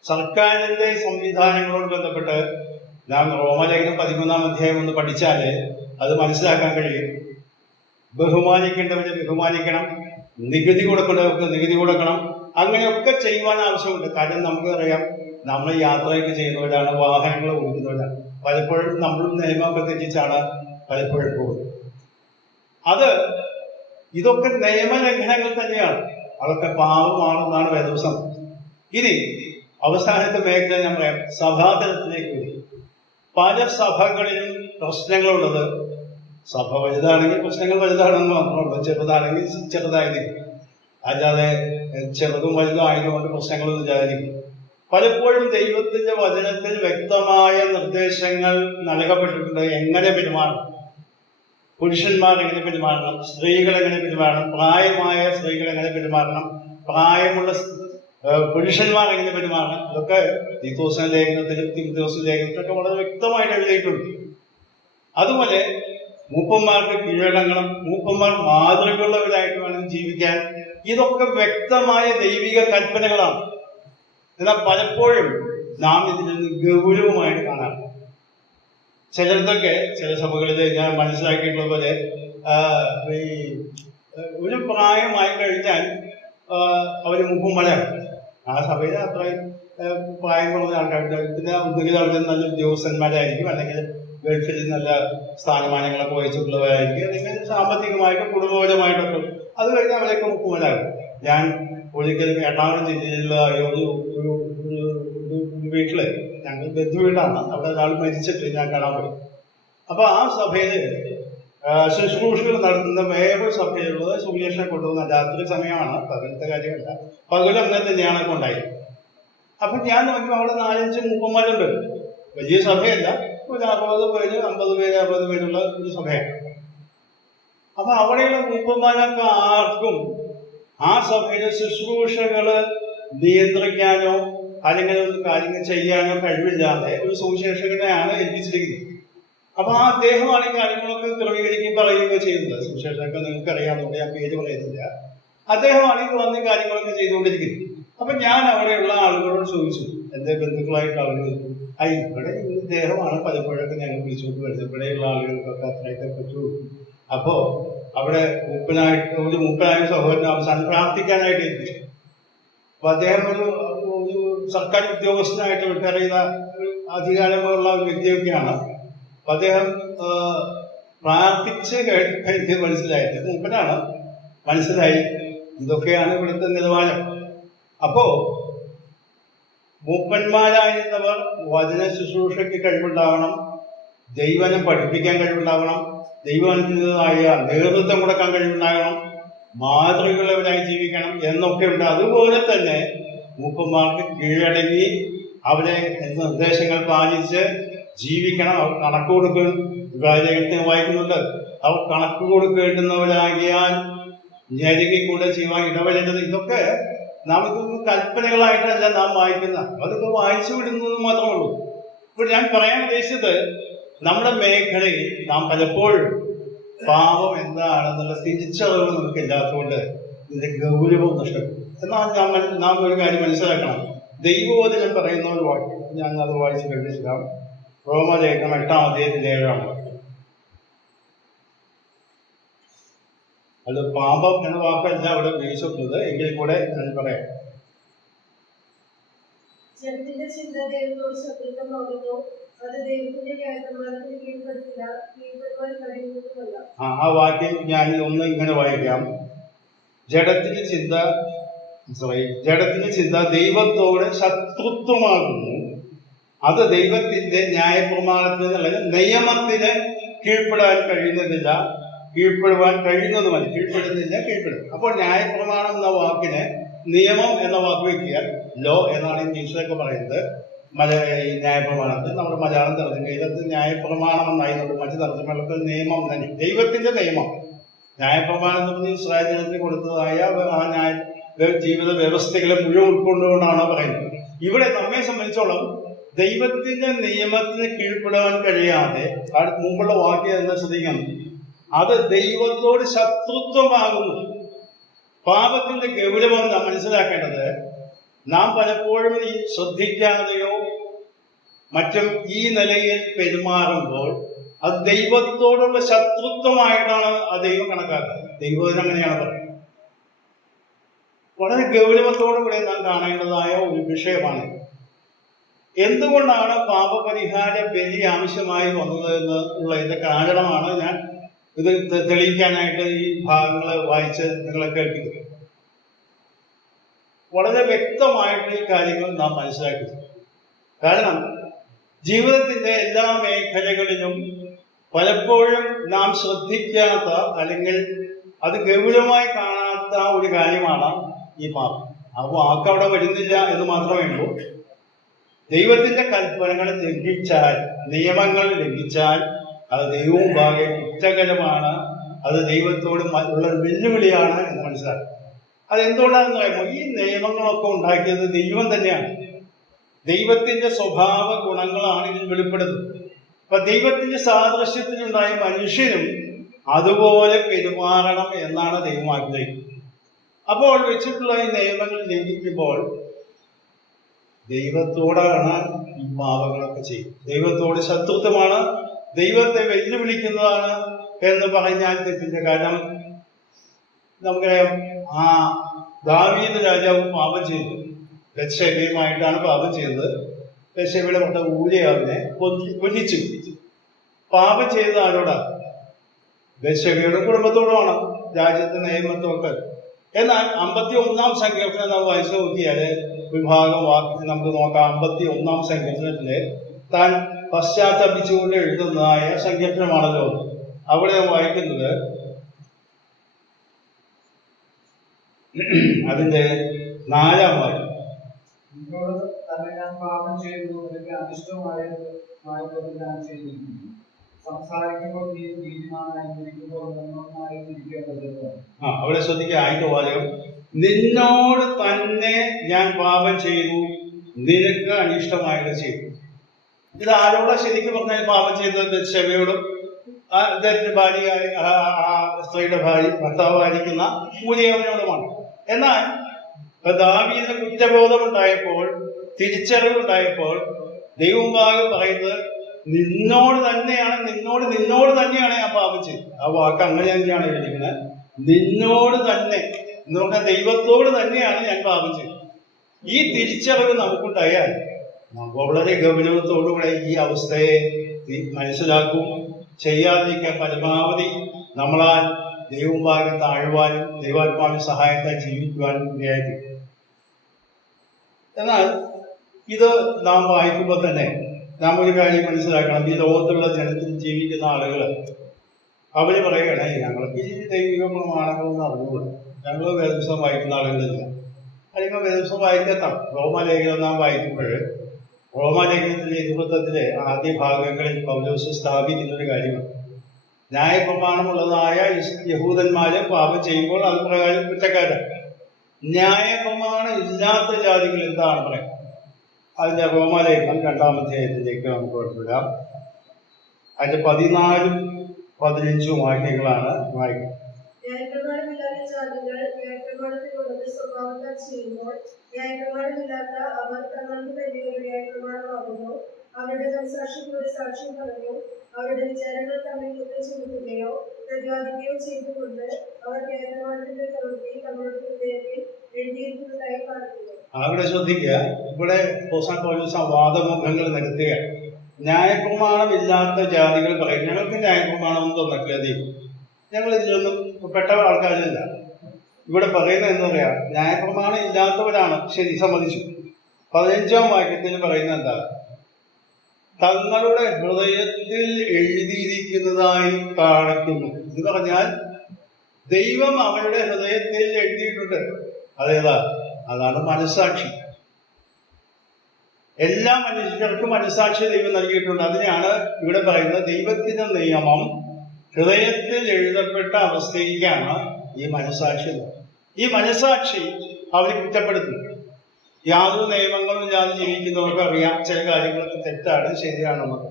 സർക്കാരിന്റെ സംവിധാനങ്ങളോട് ബന്ധപ്പെട്ട് നാം റോമലേഖനം 13-ാം അധ്യായം ഒന്ന് പഠിച്ചാല് അത് മനസ്സിലാക്കാൻ കഴിയും. ബഹുമാനിക്കേണ്ടവരെ ബഹുമാനിക്കണം, നികുതി കൊടുക്കേണ്ടവർക്ക് നികുതി കൊടുക്കണം. അങ്ങനെയൊക്കെ ചെയ്യുവാൻ ആവശ്യമുണ്ട്. കാരണം നമുക്കറിയാം, നമ്മൾ യാത്രയൊക്കെ ചെയ്യുന്നവരാണ്, വാഹനങ്ങൾ ഓടുന്നവരാണ്. പലപ്പോഴും നമ്മൾ നിയമമൊക്കെ തെറ്റിച്ചാണ് പലപ്പോഴും പോകുന്നത്. ഇതൊക്കെ നിയമലംഘനങ്ങൾ തന്നെയാണ്. അതൊക്കെ പാപമാണെന്നാണ് വേദപുസ്തകം. ഇനി അവസാനത്തെ മേഖല ഞാൻ പറയാം, സഭാതലത്തിലേക്ക് വരും. പല സഭകളിലും പ്രശ്നങ്ങളുള്ളത്, സഭ വലുതാണെങ്കിൽ പ്രശ്നങ്ങൾ വലുതാണെന്ന് മാത്രമല്ല, ചെറുതാണെങ്കിൽ ചെറുതായിരിക്കും. അല്ലാതെ ചെറുതും വലുതും ആയതുകൊണ്ട് പ്രശ്നങ്ങളൊന്നും ഇല്ലാതിരിക്കും. പലപ്പോഴും ദൈവത്തിന്റെ വചനത്തിൽ വ്യക്തമായ നിർദ്ദേശങ്ങൾ നൽകപ്പെട്ടിട്ടുണ്ട്. എങ്ങനെ പെരുമാറണം, പുരുഷന്മാർ എങ്ങനെ പെരുമാറണം, സ്ത്രീകൾ എങ്ങനെ പെരുമാറണം, പ്രായമായ സ്ത്രീകൾ എങ്ങനെ പെരുമാറണം, പ്രായമുള്ള പുരുഷന്മാർ എങ്ങനെ പെരുമാറണം. ഇതൊക്കെ തീത്തോസ് ലേഖനത്തിലും തിമോഥെയോസ് ലേഖനത്തിലൊക്കെ വളരെ വ്യക്തമായിട്ട് എഴുതിയിട്ടുണ്ട്. അതുപോലെ മൂപ്പന്മാർക്ക് കീഴടങ്ങണം, മൂപ്പന്മാർ മാതൃകയുള്ളവരായിട്ട് വേണം ജീവിക്കാൻ. ഇതൊക്കെ വ്യക്തമായ ദൈവിക കൽപ്പനകളാണ്. എന്നാൽ പലപ്പോഴും നാം ഇതിൽ നിന്ന് ഗൗരവമായിട്ട് കാണാം. ചിലർക്കൊക്കെ ചില സഭകളിൽ ഞാൻ മനസ്സിലാക്കിയിട്ടുള്ള പോലെ ഒരു പ്രായമായി കഴിഞ്ഞാൽ അവര് മൂപ്പന്മാരാണ്. ആ സഭയിൽ അത്രയും പ്രായം കുറഞ്ഞ ആൾക്കാരുടെ പിന്നെ ഒന്നുകിൽ അവർ നല്ല ഉദ്യോഗസ്ഥന്മാരായിരിക്കും, അല്ലെങ്കിൽ ഗൾഫിൽ നല്ല സ്ഥാനമാനങ്ങളൊക്കെ വഹിച്ചിട്ടുള്ളവരായിരിക്കും, അല്ലെങ്കിൽ സാമ്പത്തികമായിട്ടും കുടുംബപരമായിട്ടൊക്കെ. അത് കഴിഞ്ഞാൽ അവരൊക്കെ മൂപ്പന്മാരാകും. ഞാൻ ഒരിക്കലും എറണാകുളം ജില്ലയിലുള്ള ഒരു വീട്ടില്, ഞങ്ങൾ ബന്ധുവീടാണ്, അവിടെ ഒരാൾ മരിച്ചിട്ട് ഞാൻ കാണാൻ പോയി. അപ്പൊ ആ സഭയില് ശുശ്രൂഷകൾ നടത്തുന്ന വേറൊരു സഭയിലുള്ളത് സുവിശേഷം കൊണ്ടുവന്ന രാത്രി സമയമാണ്, പകലത്തെ കാര്യമല്ല. പകൽ അങ്ങനെ തന്നെയാണ് കൊണ്ടായത്. അപ്പൊ ഞാൻ നോക്കുമ്പോൾ അവിടെ 4-5 മൂപ്പന്മാരുണ്ട്. വലിയ സഭയല്ല, ഒരു 60 പേര് 50 പേര് 60 പേരുള്ള ഒരു സഭയാണ്. അപ്പൊ അവിടെയുള്ള മൂപ്പന്മാരൊക്കെ ആർക്കും ആ സഭയിലെ ശുശ്രൂഷകള് നിയന്ത്രിക്കാനോ അല്ലെങ്കിൽ ഒരു കാര്യങ്ങൾ ചെയ്യാനോ കഴിവില്ലാതെ ഒരു സുവിശേഷകനെയാണ് ഏൽപ്പിച്ചിരിക്കുന്നത്. അപ്പൊ ആ അദ്ദേഹമാണ് ഈ കാര്യങ്ങളൊക്കെ ക്രമീകരിക്കുകയും പറയുകയോ ചെയ്യുന്നത്. സുവിശേഷമൊക്കെ നിങ്ങൾക്ക് അറിയാവുന്നതുകൊണ്ട് ഞാൻ പേര് പറയുന്നില്ല. അദ്ദേഹമാണ് ഈ വന്ന് കാര്യങ്ങളൊക്കെ ചെയ്തുകൊണ്ടിരിക്കുന്നത്. അപ്പൊ ഞാൻ അവിടെയുള്ള ആളുകളോട് ചോദിച്ചു, എന്റെ ബന്ധുക്കളായിട്ട് ആളുകൾ, ഇവിടെ ഇദ്ദേഹമാണ് പലപ്പോഴൊക്കെ ഞങ്ങൾ വിളിച്ചുകൊണ്ട് വരുന്നത്, ഇവിടെയുള്ള ആളുകൾക്കൊക്കെ അത്രയൊക്കെ പറ്റൂ. അപ്പോ അവിടെ മൂപ്പനായ സഹോദരൻ അവസാനം പ്രാർത്ഥിക്കാനായിട്ട് ഏൽപ്പിച്ചു. അപ്പൊ അദ്ദേഹം ഒരു സർക്കാർ ഉദ്യോഗസ്ഥനായിട്ട് വിട്ടറിയുന്ന അധികാരമുള്ള ഒരു വ്യക്തിയൊക്കെയാണ്. അപ്പൊ അദ്ദേഹം പ്രാർത്ഥിച്ച് എനിക്ക് മനസ്സിലായത്, മൂപ്പനാണ് മനസ്സിലായി ഇതൊക്കെയാണ് ഇവിടുത്തെ നിലവാരം. അപ്പോ മൂപ്പന്മാരായിരുന്നവർ വചന ശുശ്രൂഷയ്ക്ക് കഴിവുണ്ടാവണം, ദൈവനം പഠിപ്പിക്കാൻ കഴിവുണ്ടാവണം, ദൈവത്തിൻ്റെതായ നേതൃത്വം കൊടുക്കാൻ കഴിവുണ്ടാകണം, മാതൃകകളവരായി ജീവിക്കണം എന്നൊക്കെ ഉണ്ട്. അതുപോലെ തന്നെ മൂപ്പന്മാർക്ക് കീഴടങ്ങി അവരെ നിർദ്ദേശങ്ങൾ പാലിച്ച് ജീവിക്കണം. അവർ കണക്ക് കൊടുക്കുന്ന വായിക്കുന്നുണ്ട്. അവർ കണക്ക് കൊടുക്കേണ്ടുന്നവരാകിയാൽ ഞെരുങ്ങിക്കൂടെ ചെയ്യുവാൻ ഇടവരേണ്ടത്. ഇതൊക്കെ നാം ഇതൊന്നും കൽപ്പനകളായിട്ടല്ല നാം വായിക്കുന്ന, അതൊക്കെ വായിച്ചു വിടുന്നത് മാത്രമേ ഉള്ളൂ. ഇപ്പോൾ ഞാൻ പറയാൻ ഉദ്ദേശിച്ചത്, നമ്മുടെ മേഖലയിൽ നാം പലപ്പോഴും പാപം എന്താണെന്നുള്ള തിരിച്ചറിവ് നമുക്ക് ഇല്ലാത്തതുകൊണ്ട് ഇതിന്റെ ഗൗരവം നഷ്ടപ്പെടും. എന്നാൽ നാം ഒരു കാര്യം മനസ്സിലാക്കണം. ദൈവവചനം പറയുന്ന ഒരു വാക്യം ഞാൻ അത് വായിച്ച് കഴിഞ്ഞിട്ടാം. റോമലേഖനം 8-ാം അധ്യായത്തിലെ 7-ാം വാക്യം. അത് പാപം എന്ന വാക്കല്ല അവിടെ ഉപയോഗിച്ചിട്ടുള്ളത്, എങ്കിൽ കൂടെ ഞാൻ പറയാം. ആ വാക്യം ഞാൻ ഒന്ന് ഇങ്ങനെ വായിക്കാം. ജഡത്തിന്റെ ചിന്ത ദൈവത്തോട് ശത്രുത്വമാകുന്നു. അത് ദൈവത്തിന്റെ ന്യായപ്രമാണത്തിൽ നിന്നുള്ള നിയമത്തിന് കീഴ്പ്പെടാൻ കഴിയുന്നതില്ല, കീഴ്പ്പെടുന്നില്ല. അപ്പോൾ ന്യായപ്രമാണം എന്ന വാക്കിന് നിയമം എന്ന വാക്ക് വയ്ക്കുക. ലോ എന്നാണ് ഇംഗ്ലീഷിലൊക്കെ പറയുന്നത്. ഈ ന്യായപ്രമാണത്തിൽ നമ്മുടെ മലയാളം തർജ്ജമയിൽ അത് ന്യായപ്രമാണം എന്നായി. മറ്റു തർജ്ജമകൾക്ക് നിയമം തന്നെ, ദൈവത്തിന്റെ നിയമം. ന്യായപ്രമാണം എന്ന് പറഞ്ഞ് ഇസ്രായേൽ ജനത്തിന് കൊടുത്തതായ ആ ജീവിത വ്യവസ്ഥകളെ മുഴുവൻ ഉൾക്കൊണ്ടുകൊണ്ടാണ് പറയുന്നത്. ഇവിടെ നമ്മെ സംബന്ധിച്ചോളം ദൈവത്തിന്റെ നിയമത്തിന് കീഴ്പ്പെടാൻ കഴിയാതെ മുമ്പുള്ള വാക്യം എന്ന് ശ്രദ്ധിക്കണം, അത് ദൈവത്തോട് ശത്രുത്വമാകുന്നു. പാപത്തിന്റെ ഗൗരവം നാം മനസ്സിലാക്കേണ്ടത്, നാം പലപ്പോഴും ഈ ശ്രദ്ധിക്കാതെയോ മറ്റും ഈ നിലയിൽ പെരുമാറുമ്പോൾ അത് ദൈവത്തോടുള്ള ശത്രുത്വമായിട്ടാണ് ആ ദൈവം കണക്കാക്കുന്നത്. ദൈവത്തിന് അങ്ങനെയാണ് പറയുന്നത്. വളരെ ഗൗരവത്തോടുകൂടി നാം കാണേണ്ടതായ ഒരു വിഷയമാണ്. എന്തുകൊണ്ടാണ് പാപപരിഹാര ബലി ആവശ്യമായി വന്നത് എന്നുള്ളതിന്റെ കാരണമാണ് ഞാൻ ഇത് തെളിയിക്കാനായിട്ട് ഈ ഭാഗങ്ങൾ വായിച്ച് നിങ്ങളെ കേൾപ്പിക്കുന്നത്. വളരെ വ്യക്തമായിട്ട് ഈ കാര്യങ്ങൾ നാം മനസ്സിലാക്കുന്നു. കാരണം ജീവിതത്തിന്റെ എല്ലാ മേഖലകളിലും പലപ്പോഴും നാം ശ്രദ്ധിക്കാത്ത അല്ലെങ്കിൽ അത് ഗൗരവമായി കാണാത്ത ഒരു കാര്യമാണ് ഈ പാപം. ആ വാക്ക് അവിടെ വരുന്നില്ല എന്ന് മാത്രമേ ഉള്ളൂ. ദൈവത്തിന്റെ കൽപ്പനകൾ ലംഘിച്ചാൽ, നിയമങ്ങൾ ലംഘിച്ചാൽ അത് ദൈവവും ഭാഗ്യ കുറ്റകരമാണ്, അത് ദൈവത്തോട് ഉള്ള വെല്ലുവിളിയാണ് എന്ന് മനസ്സിലാക്കും. അതെന്തുകൊണ്ടാണെന്ന് പറയുമ്പോൾ ഈ നിയമങ്ങളൊക്കെ ഉണ്ടാക്കിയത് ദൈവം തന്നെയാണ്. ദൈവത്തിന്റെ സ്വഭാവ ഗുണങ്ങളാണ് ഇതിൽ വെളിപ്പെടുന്നത്. അപ്പൊ ദൈവത്തിന്റെ സാദൃശ്യത്തിലുണ്ടായ മനുഷ്യരും അതുപോലെ പെരുമാറണം എന്നാണ് ദൈവം ആഗ്രഹിക്കുന്നത്. അപ്പോൾ വെച്ചിട്ടുള്ള ഈ നിയമങ്ങൾ ലംഘിക്കുമ്പോൾ ദൈവത്തോടാണ് ഈ പാപങ്ങളൊക്കെ ചെയ്യുന്നത്. ദൈവത്തോട് ശത്രുത്വമാണ്, ദൈവത്തെ വെല്ലുവിളിക്കുന്നതാണ് എന്ന് പറഞ്ഞാൽ തെറ്റില്ല. കാരണം നമുക്കറിയാം, ആ ദാവീദ് രാജാവ് പാപം ചെയ്തു, ബത്ശേബയുമായിട്ടാണ് പാപം ചെയ്തത്. ബത്ശേബയുടെ ഭർത്താവ് ഊരിയാവിനെ കൊല്ലിച്ചു. പാപം ചെയ്തത് ആരോടാ? ബത്ശേബയുടെ കുടുംബത്തോടുമാണ്, രാജ്യത്തെ നിയമത്തൊക്കെ. എന്നാൽ 51-ാം സങ്കീർത്തനം നാം വായിച്ചു നോക്കിയാല് വിഭാഗം വാക്ക് നമുക്ക് നോക്കാം. 51-ാം സങ്കീർത്തനത്തില് താൻ പശ്ചാത്തപിച്ചുകൊണ്ട് എഴുതുന്നതായ സങ്കീർത്തനമാണല്ലോ. അവിടെ വായിക്കുന്നത് അതിന്റെ 4-ാം വാക്യം. നിന്നോട് തന്നെ ഞാൻ പാപം ചെയ്തു, എനിക്ക് അനിഷ്ടമായത് ഞാൻ ചെയ്തിരിക്കുന്നു. സംസാരിക്കുമ്പോൾ നീ നീതിമാനായിരിക്കുമ്പോൾ നന്നായിരിക്കേണ്ടത്. അവിടെ ശ്രദ്ധിക്കുക, ആദ്യത്തെ വാചകം നിന്നോട് തന്നെ ഞാൻ പാപം ചെയ്തു, നിനക്ക് അനിഷ്ടമായത് ചെയ്തു. ഇത് ആരോടാ ശരിക്കും പറഞ്ഞാൽ പാപം ചെയ്തത്? ബത്ശേബയോടും ഭാര്യ, സ്ത്രീയുടെ ഭാര്യ ഭർത്താവായിരിക്കുന്ന ഊരിയവനോടുമാണ്. എന്നാൽ ദാവീദിന് കുറ്റബോധമുണ്ടായപ്പോൾ, തിരിച്ചറിവുണ്ടായപ്പോൾ ദൈവമുമ്പാകെ പറയുന്നത് നിന്നോട് തന്നെയാണ് ഞാൻ പാപം ചെയ്തത്. ആ വാക്ക് അങ്ങനെ തന്നെയാണ് എഴുതിക്കുന്നത്. നിന്നോട് തന്നെ എന്ന് പറഞ്ഞാൽ ദൈവത്തോട് തന്നെയാണ് ഞാൻ പാപം ചെയ്തത്. ഈ തിരിച്ചറിവ് നമുക്കുണ്ടായാൽ വളരെ ഗൗരവത്തോടുകൂടെ ഈ അവസ്ഥയെ മനസ്സിലാക്കും. ചെയ്യാതിരിക്കാൻ പരമാവധി നമ്മളാൽ ദൈവമുമ്പാകെ താഴുവാനും ദൈവാത്മാവിന്റെ സഹായത്താൽ ജീവിക്കുവാനും ഇടയായിത്തീരും. എന്നാൽ ഇത് നാം വായിക്കുമ്പോൾ തന്നെ നാം ഒരു കാര്യം മനസ്സിലാക്കണം. ഈ ലോകത്തുള്ള ജനത്തിൽ ജീവിക്കുന്ന ആളുകൾ അവര് പറയുകയാണ്, ഞങ്ങൾക്ക് ഈ ദൈവികമാണെന്ന് അറിഞ്ഞുകൂടെ, ഞങ്ങൾ വേദപുസ്തകം വായിക്കുന്ന ആളുകളില്ല. അല്ലെങ്കിൽ വേദപുസ്തകം വായിക്കാത്ത റോമാലേഖനം നാം വായിക്കുമ്പോൾ റോമാലേഖനത്തിലെ 20 ആദ്യ ഭാഗങ്ങളിൽ പൗലോസ് സ്ഥാപിക്കുന്ന ഒരു കാര്യമാണ്. ന്യായപ്രമാണമുള്ളതായ യഹൂദന്മാര് പാപം ചെയ്യുമ്പോൾ അത് പ്രകാരം കുറ്റക്കാരാണ്. ന്യായപ്രമാണം ഇല്ലാത്ത ജാതികൾ എന്താണ് പറയുന്നത്? അതിന്റെ റോമാലേഖനം 2-ാം അധ്യായത്തിലേക്ക് നമുക്ക് കൊണ്ടുവരാം. അതിന്റെ 14-ഉം 15-ഉം വാക്യങ്ങളാണ് വായിക്കുന്നത്. ന്യായപ്രമാണമില്ലാത്ത ജാതികൾ ന്യായപ്രമാണത്തിലുള്ളത് സ്വഭാവത്താൽ ചെയ്യുമ്പോൾ ന്യായപ്രമാണമില്ലാത്ത അവർ തങ്ങൾക്ക് തന്നെ ഒരു ന്യായപ്രമാണമാകുന്നു. അവരുടെ മനസാക്ഷിയോട് സാക്ഷ്യം പറഞ്ഞു അവരുടെ വിചാരങ്ങൾ തമ്മിൽ കുറ്റം ചുമത്തുകയോ പ്രതിവാദിക്കുകയോ ചെയ്തുകൊണ്ട് അവർ ന്യായപ്രമാണത്തിന്റെ പ്രവൃത്തി തങ്ങളുടെ ഹൃദയത്തിൽ എഴുതിയിരിക്കുന്നതായി കാണുന്നു. അവിടെ ശ്രദ്ധിക്കുക, ഇവിടെ വാദമുഖങ്ങൾ നിരത്തുകയാണ്. ന്യായപ്രമാണമില്ലാത്ത ജാതികൾ പറയും ഞങ്ങൾക്ക് ന്യായപ്രമാണം തന്നിട്ടില്ല ദൈവം, ഞങ്ങൾ ഇതിലൊന്നും പെട്ട ആൾക്കാരല്ല. ഇവിടെ പറയുന്നത് എന്താ പറയാ, ന്യായപ്രമാണം ഇല്ലാത്തവരാണ്, ശരി, സമ്മതിച്ചു. 15-ാം വാക്യത്തിൽ പറയുന്നത് എന്താ? തങ്ങളുടെ ഹൃദയത്തിൽ എഴുതിയിരിക്കുന്നതായി കാണിക്കുന്നു. ഇത് പറഞ്ഞാൽ ദൈവം അവരുടെ ഹൃദയത്തിൽ എഴുതിയിട്ടുണ്ട്. അതേതാ? അതാണ് മനസ്സാക്ഷി. എല്ലാ മനുഷ്യർക്കും മനസ്സാക്ഷി ദൈവം നൽകിയിട്ടുണ്ട്. അതിനെയാണ് ഇവിടെ പറയുന്നത് ദൈവത്തിന്റെ നിയമം ഹൃദയത്തിൽ എഴുതപ്പെട്ട അവസ്ഥയിലേക്കാണ് ഈ മനസ്സാക്ഷി. ഈ മനസ്സാക്ഷി അവരെ കുറ്റപ്പെടുത്തുന്നു. യാതൊരു നിയമങ്ങളും ഇല്ലാതെ ജീവിക്കുന്നവർക്ക് അറിയാം ചില കാര്യങ്ങളൊക്കെ തെറ്റാണ് ശരിയാണെന്നത്.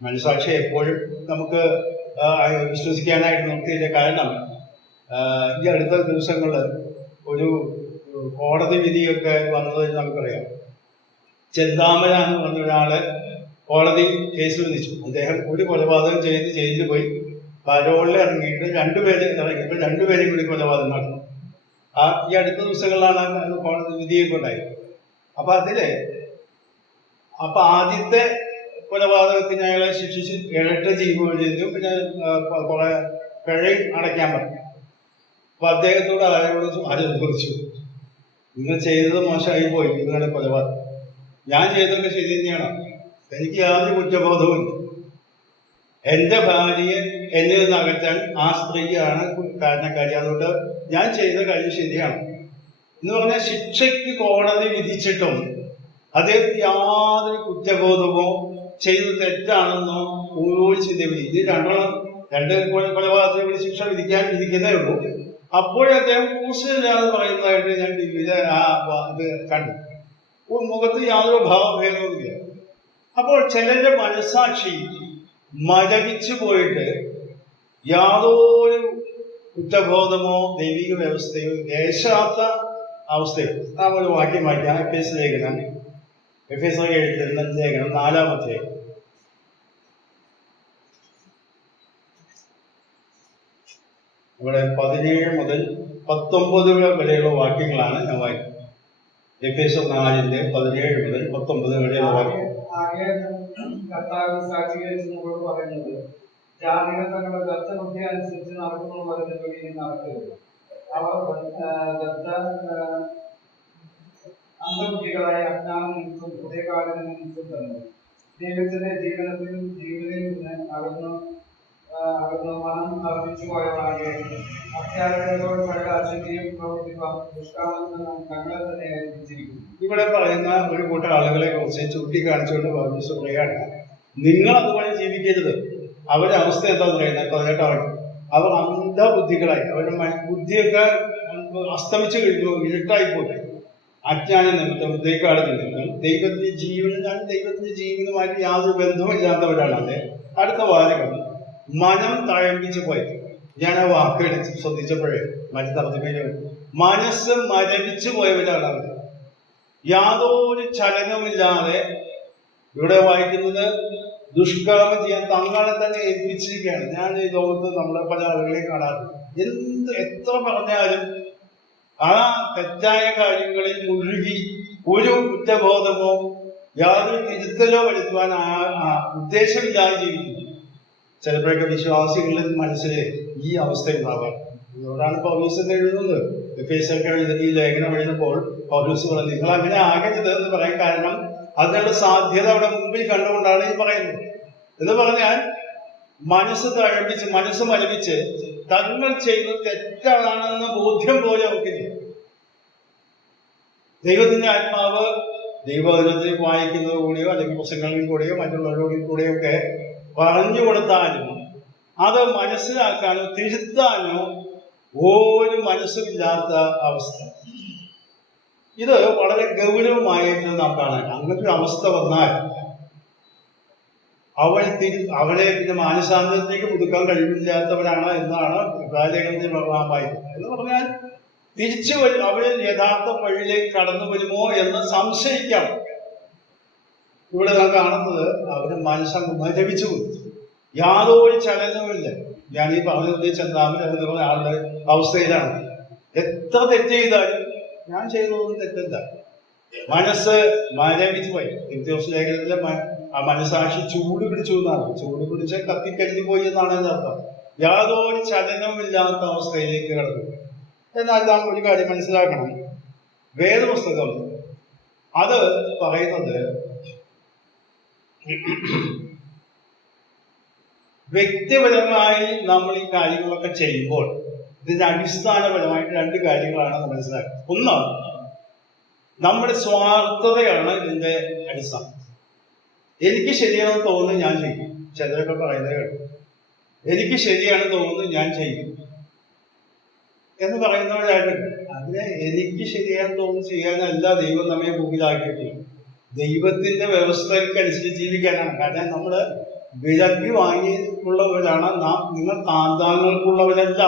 മനസ്സാക്ഷി എപ്പോഴും നമുക്ക് വിശ്വസിക്കാനായിട്ട് നിർത്തിയില്ല. കാരണം ഈ അടുത്ത ദിവസങ്ങളിൽ ഒരു കോടതി വിധിയൊക്കെ വന്നത് നമുക്കറിയാം. ചെന്താമര എന്ന് പറഞ്ഞ ഒരാള് കോടതി കേസ് വിധിച്ചു. അദ്ദേഹം ഒരു കൊലപാതകം ചെയ്ത് ജയിലിൽ പോയി. പരോളിൽ ഇറങ്ങിയിട്ട് രണ്ടുപേരെയും കൂടി കൊലപാതകം നടന്നു. ഈ അടുത്ത ദിവസങ്ങളിലാണ് കോടതി വിധിയൊക്കെ ഉണ്ടായത്. അപ്പൊ ആദ്യത്തെ കൊലപാതകത്തിന് അയാളെ ശിക്ഷിച്ച് 7 ജീവപര്യന്തവും പിന്നെ കുറെ പിഴയും അടയ്ക്കാൻ പറഞ്ഞു. അപ്പൊ അദ്ദേഹത്തോട് ആരോട് ചോദിച്ചു, നിങ്ങൾ ചെയ്തത് മോശമായി പോയി, നിങ്ങളുടെ കൊലപാതകം. ഞാൻ ചെയ്തതൊക്കെ ശരി തന്നെയാണോ? എനിക്ക് യാതൊരു കുറ്റബോധവും ഇല്ല. എന്റെ ഭാര്യയെ എന്നിൽ നിന്ന് അകറ്റാൻ ആ സ്ത്രീയാണ് കാരണക്കാരി, അതുകൊണ്ട് ഞാൻ ചെയ്ത കാര്യം ശരിയാണ് എന്ന് പറഞ്ഞാൽ ശിക്ഷയ്ക്ക് കോടതി വിധിച്ചിട്ടും അദ്ദേഹത്തിന് യാതൊരു കുറ്റബോധമോ ചെയ്ത് തെറ്റാണെന്നോ ഒരു ചിന്തയില്ല. ഇത് രണ്ട് കൊലപാതകത്തിന് കൂടി ശിക്ഷ വിധിക്കാൻ ഇരിക്കുന്നേ ഉള്ളൂ. അപ്പോഴും അദ്ദേഹം കൂസലില്ലാതെ പറയുന്നതായിട്ട് ഞാൻ ടിവിയിലെ ഇത് കണ്ടു. മുഖത്ത് യാതൊരു ഭാവഭേദവുമില്ല. അപ്പോൾ ചിലരുടെ മനസ്സാക്ഷി മരവിച്ചു പോയിട്ട് യാതൊരു കുറ്റബോധമോ ദൈവിക വ്യവസ്ഥയോ ദേശാത്ത അവസ്ഥയോ. നാം ഒരു വാക്യം വായിക്കാം. എഫേസ്യ ലേഖനം 4-ാം അധ്യായം. ഇവിടെ 17 മുതൽ 19 വരെയുള്ള വാക്യങ്ങളാണ് ഞാൻ വായിക്കുന്നത്. എഫേസ്യർ 4-ന്റെ 17 മുതൽ 19 വരെയുള്ള വാക്യം. കർത്താവ് സാക്ഷീകരിച്ച് നമ്മളോട് പറയുന്നത്, ജാതികൾ തങ്ങളുടെ ദത്തബുദ്ധി അനുസരിച്ച് നടക്കുന്നു പറഞ്ഞ വഴിയിൽ നടക്കരുത്. അവർ അന്ധബുദ്ധികളായ അജ്ഞാനം നിമിത്തം ഹൃദയകാലം നിമിത്തം തന്നെ ദൈവത്തിന്റെ ജീവനിൽ നിന്ന് അകന്നു മനം അർപ്പിച്ചു പോയവാകെ അത്യാഗ്രഹത്തോട് സകല അശുദ്ധിയും പ്രവർത്തിപ്പാൻ ദുഷ്കാമത്തിൽ തങ്ങളെ തന്നെ ഏൽപ്പിച്ചിരിക്കുന്നു. ഇവിടെ പറയുന്ന ഒരു കൂട്ടം ആളുകളെ കുറിച്ച് ചൂണ്ടിക്കാണിച്ചുകൊണ്ട് പൗലോസ് പറയാണ്, നിങ്ങൾ അതുപോലെ ജീവിക്കരുത്. അവരുടെ അവസ്ഥ എന്താന്ന് പറയുന്നത് 18 അവർ അന്ധബുദ്ധികളായി, അവരുടെ ബുദ്ധിയൊക്കെ അസ്തമിച്ചു കഴിഞ്ഞു, ഇരുട്ടായി പോയി. അജ്ഞാന നിമിത്തം ദൈവകാല നിമിത്തം ദൈവത്തിന്റെ ജീവനുമായിട്ട് യാതൊരു ബന്ധവുമില്ലാത്തവരാണ്. അത് അടുത്ത വാചകം, മനം തഴമ്പിച്ചു പോയി. ഞാൻ ആ വാക്കെടുത്ത് ശ്രദ്ധിച്ചപ്പോഴേ തർജ്ജമയില് മനസ്സ് മരവിച്ചു പോയവരാണ് അവർ. യാതൊരു ചലനമില്ലാതെ ഇവിടെ വായിക്കുന്നത് ദുഷ്കർമ്മം ചെയ്യാൻ തങ്ങളെ തന്നെ ഏൽപ്പിച്ചിരിക്കുകയാണ്. ഞാൻ ഈ ലോകത്ത് നമ്മളെ പല ആളുകളെയും കാണാറുണ്ട്. എത്ര പറഞ്ഞാലും ആ തെറ്റായ കാര്യങ്ങളിൽ മുഴുകി ഒരു കുറ്റബോധമോ യാതൊരു തിരുത്തലോ വരുത്തുവാൻ ഉദ്ദേശമില്ലാതെ ജീവിക്കുന്നു. ചിലപ്പോഴൊക്കെ വിശ്വാസികളുടെ മനസ്സിൽ ഈ അവസ്ഥ ഉണ്ടാവാം. അതുകൊണ്ടാണ് പൗലോസ് എഴുതുന്നത്. എഫേസ്യർക്ക് ഈ ലേഖനം എഴുതുമ്പോൾ പൗലോസ് പറഞ്ഞു, നിങ്ങൾ അങ്ങനെ ആകരുത് എന്ന് പറയാൻ കാരണം അതിനുള്ള സാധ്യത അവിടെ മുമ്പിൽ കണ്ടുകൊണ്ടാണ് ഈ പറയുന്നത്. എന്ന് പറഞ്ഞാൽ മനസ്സ് തഴപ്പിച്ച്, മനസ്സ് മരവിച്ച് തങ്ങൾ ചെയ്യുന്നത് തെറ്റാണെന്ന് ബോധ്യം പോലെ അവർക്കില്ല. ദൈവത്തിന്റെ ആത്മാവ് ദൈവവചനത്തിൽ വായിക്കുന്നത് കൂടിയോ അല്ലെങ്കിൽ പുസ്തകങ്ങളിൽ കൂടെയോ മറ്റുള്ളവരോടും കൂടെയോ ഒക്കെ പറഞ്ഞു കൊടുത്താലും അത് മനസ്സിലാക്കാനോ തിരുത്താനോ ഒരു മനസ്സുമില്ലാത്ത അവസ്ഥ. ഇത് വളരെ ഗൗരവമായിട്ട് നാം കാണാൻ. അങ്ങനത്തെ ഒരു അവസ്ഥ വന്നാൽ അവരെ പിന്നെ മാനസാന്തരത്തിലേക്ക് പുതുക്കാൻ കഴിവില്ലാത്തവരാണ് എന്നാണ് ലേഖനത്തിൽ വായിക്കുന്നത്. എന്ന് പറഞ്ഞാൽ തിരിച്ചു അവർ യഥാർത്ഥ വഴിയിലേക്ക് കടന്നു വരുമോ എന്ന് സംശയിക്കാം. ഇവിടെ നാം കാണുന്നത് അവര് മരവിച്ചു പോയി, യാതൊരു ചലനവുമില്ല. ഞാൻ ഈ പറഞ്ഞത് ചന്താമൻ എന്ന് പറഞ്ഞ ആളുടെ അവസ്ഥയിലാണ്. എത്ര തെറ്റ് ചെയ്താലും ഞാൻ ചെയ്തതൊന്നും തെറ്റല്ല, മനസ്സ് മരവിച്ചു പോയി. ലേഖനത്തിലെ മനസാക്ഷി ചൂട് പിടിച്ചു എന്നാണ്. ചൂട് പിടിച്ച് കത്തിക്കരിഞ്ഞു പോയി എന്നാണ് എൻ്റെ അർത്ഥം. യാതൊരു ചലനവുമില്ലാത്ത അവസ്ഥയിലേക്ക് കടന്നു. എന്നാൽ നാം ഒരു കാര്യം മനസ്സിലാക്കണം, വേദപുസ്തകം അത് പറയുന്നത് വ്യക്തിപരമായി നമ്മൾ ഈ കാര്യങ്ങളൊക്കെ ചെയ്യുമ്പോൾ ഇതിന്റെ അടിസ്ഥാനപരമായിട്ട് 2 കാര്യങ്ങളാണ് നമ്മൾ മനസ്സിലാക്കുക. ഒന്ന്, നമ്മുടെ സ്വാർത്ഥതയാണ് ഇതിന്റെ അടിസ്ഥാനം. എനിക്ക് ശരിയാണെന്ന് തോന്നുന്നു ഞാൻ ചെയ്യും. ചിലരൊക്കെ പറയുന്നത് കേട്ടു, എനിക്ക് ശരിയാണെന്ന് തോന്നുന്നു ഞാൻ ചെയ്യും എന്ന് പറയുന്നവരായിട്ടുണ്ട്. അതിനെ എനിക്ക് ശരിയാണെന്ന് തോന്നുന്നു ചെയ്യാനല്ല ദൈവം നമ്മെ ഭൂമിയിലാക്കിയിട്ടില്ല. ദൈവത്തിന്റെ വ്യവസ്ഥയ്ക്കനുസരിച്ച് ജീവിക്കാനാണ്. കാരണം നമ്മള് വിലക്ക് വാങ്ങിയിട്ടുള്ളവരാണ് നാം, നിങ്ങൾ താന്താങ്ങൾക്കുള്ളവരല്ല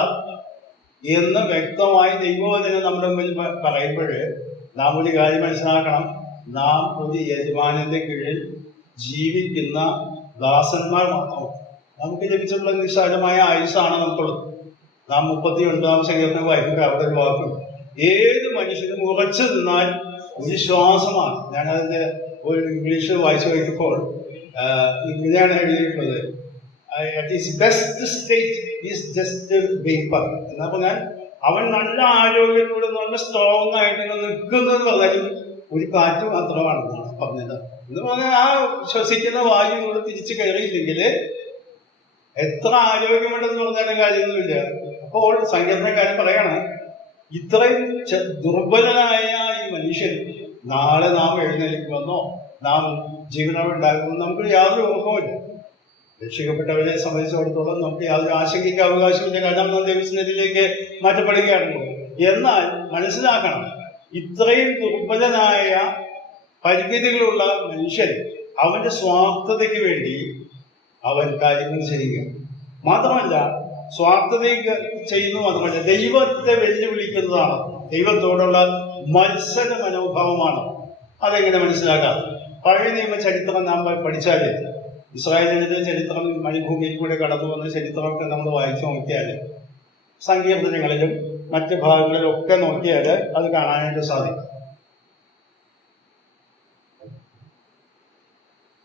എന്ന് വ്യക്തമായി ദൈവവചനം നമ്മുടെ മുമ്പിൽ പറയുമ്പോഴ് നാം ഒരു കാര്യം മനസ്സിലാക്കണം, നാം ഒരു യജമാനന്റെ കീഴിൽ ജീവിക്കുന്ന ദാസന്മാർ മാത്രമാണ്. നമുക്ക് ലഭിച്ചിട്ടുള്ള നിസ്സാരമായ ആയുസാണ് നമുക്കുള്ളത്. നാം 39-ാം സങ്കീർത്തനം വായിക്കുമ്പോൾ അവിടെ ഒരു വാക്കുണ്ട്, ഏത് മനുഷ്യനും ഉറച്ചു നിന്നാൽ ഒരു ശ്വാസമാണ്. ഞാനതിന്റെ ഒരു ഇംഗ്ലീഷ് വായിച്ചു നോക്കിയപ്പോൾ ഇങ്ങനെയാണ് എഴുതിയിട്ടുള്ളത്, best state is just vapour. എന്നാ പറഞ്ഞാൽ അവൻ നല്ല ആരോഗ്യത്തോടെ നല്ല സ്ട്രോങ് ആയിട്ട് നിൽക്കുന്നത് പറഞ്ഞാലും ഒരു കാറ്റ് മാത്രമാണെന്നാണ് പറഞ്ഞത്. എന്ന് പറഞ്ഞാൽ ആ ശ്വസിക്കുന്ന വായു കൂടെ തിരിച്ചു കയറിയില്ലെങ്കിൽ എത്ര ആരോഗ്യമുണ്ടെന്ന് പറഞ്ഞാലും കാര്യമൊന്നുമില്ല. അപ്പോൾ സങ്കീർത്തനക്കാരൻ പറയാണ്, ഇത്രയും ദുർബലനായ ഈ മനുഷ്യൻ നാളെ നാം എഴുന്നേൽക്കുമെന്നോ നാം ജീവനോടുണ്ടാകുമെന്നോ നമുക്ക് യാതൊരു ഉറപ്പുമില്ല. രക്ഷിക്കപ്പെട്ടവരെ സംബന്ധിച്ചിടത്തോളം നമുക്ക് യാതൊരു ആശങ്കയ്ക്ക് അവകാശമില്ല. കാരണം നാം ദൈവസന്നിധിയിലേക്ക് മാറ്റപ്പെടുകയാണല്ലോ. എന്നാൽ മനസ്സിലാക്കണം, ഇത്രയും ദുർബലനായ പരിമിതികളുള്ള മനുഷ്യൻ അവന്റെ സ്വാർത്ഥതയ്ക്ക് വേണ്ടി അവൻ കാര്യങ്ങൾ ചെയ്യുക മാത്രമല്ല, സ്വാർത്ഥതയ്ക്ക് ചെയ്യുന്നു മാത്രമല്ല, ദൈവത്തെ വെല്ലുവിളിക്കുന്നതാണ്. ദൈവത്തോടുള്ള മത്സര മനോഭാവമാണ്. അതെങ്ങനെ മനസ്സിലാക്കാം? പഴയ നിയമ ചരിത്രം നാം പഠിച്ചാല്, ഇസ്രായേലിന്റെ ചരിത്രം, മരുഭൂമിയിൽ കൂടെ കടന്നു വന്ന ചരിത്രമൊക്കെ നമ്മൾ വായിച്ചു നോക്കിയാൽ, സങ്കീർത്തനങ്ങളിലും മറ്റ് ഭാഗങ്ങളിലും ഒക്കെ നോക്കിയാൽ അത് കാണാനായിട്ട് സാധിക്കും.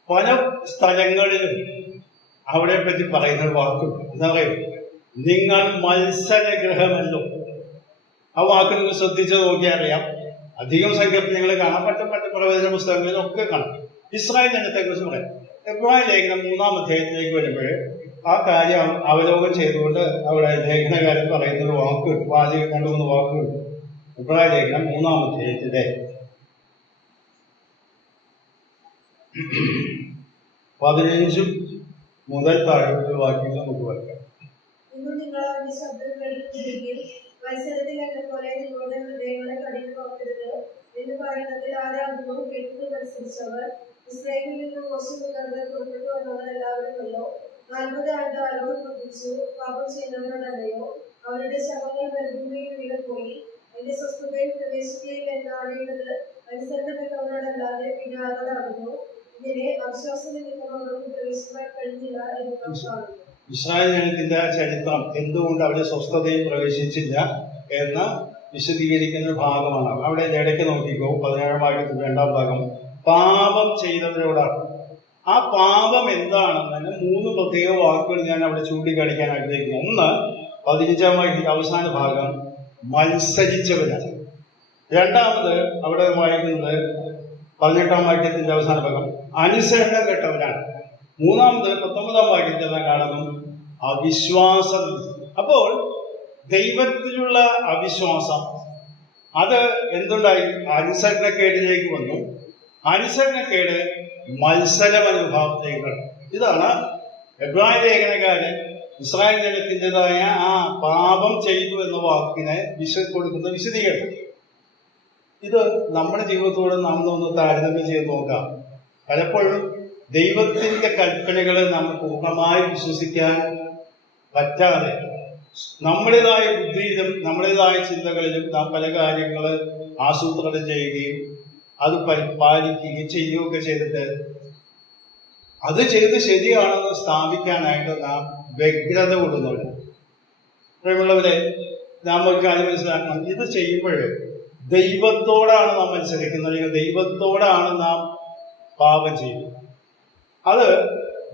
പല സ്ഥലങ്ങളിലും അവിടെ പറ്റി പറയുന്ന ഒരു വാക്കുണ്ട്. എന്താ പറയുക? നിങ്ങൾ മത്സരഗ്രഹമല്ലോ. ആ വാക്ക് നിങ്ങൾ ശ്രദ്ധിച്ച് നോക്കിയാൽ അറിയാം. അധികം സങ്കീർത്തനങ്ങൾ കാണാം, മറ്റ് പ്രവചന പുസ്തകങ്ങളിലൊക്കെ കാണാം. ഇസ്രായേൽ ജനത്തെ കുറിച്ച് പറയാം. എബ്രായ ലേഖനം 3-ാം അധ്യായത്തിലേക്ക് വരുമ്പോൾ ആ കാര്യം അവലോകനം ചെയ്തുകൊണ്ട് അവിടെ ലേഖനകാരൻ പറയുന്നൊരു വാക്കുകൾ, വാചകം 2-3 വാക്കുകൾ. എബ്രായ ലേഖനം 3-ാം അധ്യായത്തിലെ 15 മുതൽ താഴോട്ടുള്ള വാക്യങ്ങൾ നമുക്ക് വായിക്കാം. ഇന്ന് നിങ്ങൾ അവന്റെ ശബ്ദം കേൾക്കുന്നില്ലെങ്കിൽ മത്സരത്തിൽ എന്ന പോലെ നിങ്ങളുടെ ഹൃദയങ്ങളെ കഠിനമാക്കരുത് എന്ന് പറയുന്നതിൽ ആരാകുന്നു കേൾക്കുന്നതനുസരിച്ചവർ ഇസ്രായേലിൽ നിന്ന് മോശം മുഖാന്തരം പുറപ്പെട്ടു വന്നവർ എല്ലാവരുമല്ലോ. 40 ആണ്ട് അളവ് പ്രവർത്തിച്ചു പാപം ചെയ്യുന്നവരോടല്ലയോ? അവരുടെ ശവങ്ങൾ മരുഭൂമിയിൽ വീണുപോയി. എന്റെ സ്വസ്ഥതയിൽ പ്രവേശിക്കുകയിൽ എന്നാടേണ്ടത് അനുസരണപ്പെട്ടവരോടല്ലാതെ പിന്നെ ആരോടാകുന്നു? ഇങ്ങനെ അവിശ്വാസം നിമിത്തം അവർക്ക് പ്രവേശിക്കാൻ കഴിഞ്ഞില്ല എന്ന് നാം കാണുന്നു. ഇസ്രായേൽ ജനത്തിന്റെ ചരിത്രം എന്തുകൊണ്ട് അവരെ സ്വസ്ഥതയിൽ പ്രവേശിച്ചില്ല എന്ന് വിശദീകരിക്കുന്ന ഭാഗമാണ്. അവിടെ ഇടയ്ക്ക് നോക്കിക്കോ, 17-ാം വാക്യത്തിന്റെ 2-ാം ഭാഗം പാപം ചെയ്തവരോടാണ്. ആ പാപം എന്താണെന്നതിന് 3 പ്രത്യേക വാക്കുകൾ ഞാൻ അവിടെ ചൂണ്ടിക്കാണിക്കാൻ ആഗ്രഹിക്കുന്നു. ഒന്ന്, 15-ാം വാക്യത്തിന്റെ അവസാന ഭാഗം മത്സരിച്ചവരാണ്. രണ്ടാമത് അവിടെ വായിക്കുന്നത് 18-ാം വാക്യത്തിന്റെ അവസാന ഭാഗം അനുസരണം കെട്ടവരാണ്. മൂന്നാമത് 19-ാം വാക്യത്തിൽ കാണുന്നു അവിശ്വാസം. അപ്പോൾ ദൈവത്തിലുള്ള അവിശ്വാസം അത് എന്തുണ്ടായി? അനുസരണക്കേടിലേക്ക് വന്നു. അനുസരണക്കേട് മത്സര മനോഭാവത്തേക്ക്. ഇതാണ് എബ്രായ ലേഖനകാരൻ ഇസ്രായേൽ ജനത്തിൻ്റെതായ ആ പാപം ചെയ്തു എന്ന വാക്കിനെ കൊടുക്കുന്ന വിശദീകരണം. ഇത് നമ്മുടെ ജീവിതത്തോട് നാം ഒന്ന് താരതമ്യം ചെയ്ത് നോക്കാം. പലപ്പോഴും ദൈവത്തിന്റെ കൽപ്പനകളെ നാം പൂർണ്ണമായി വിശ്വസിക്കാൻ പറ്റാതെ നമ്മുടേതായ ബുദ്ധിയിലും നമ്മുടേതായ ചിന്തകളിലും നാം പല കാര്യങ്ങൾ ആസൂത്രണം ചെയ്യുകയും അത് പാലിക്കുകയും ചെയ്യുകയൊക്കെ ചെയ്തിട്ട് അത് ചെയ്ത് ശരിയാണെന്ന് സ്ഥാപിക്കാനായിട്ട് നാം വ്യഗ്രത കൊടുക്കുന്നുണ്ട്. പ്രിയമുള്ളവരെ, നാം ഒരു കാര്യം മനസ്സിലാക്കണം. ഇത് ചെയ്യുമ്പോൾ ദൈവത്തോടാണ് നാം മത്സരിക്കുന്നത്, അല്ലെങ്കിൽ ദൈവത്തോടാണ് നാം പാപം ചെയ്യുന്നത്. അത്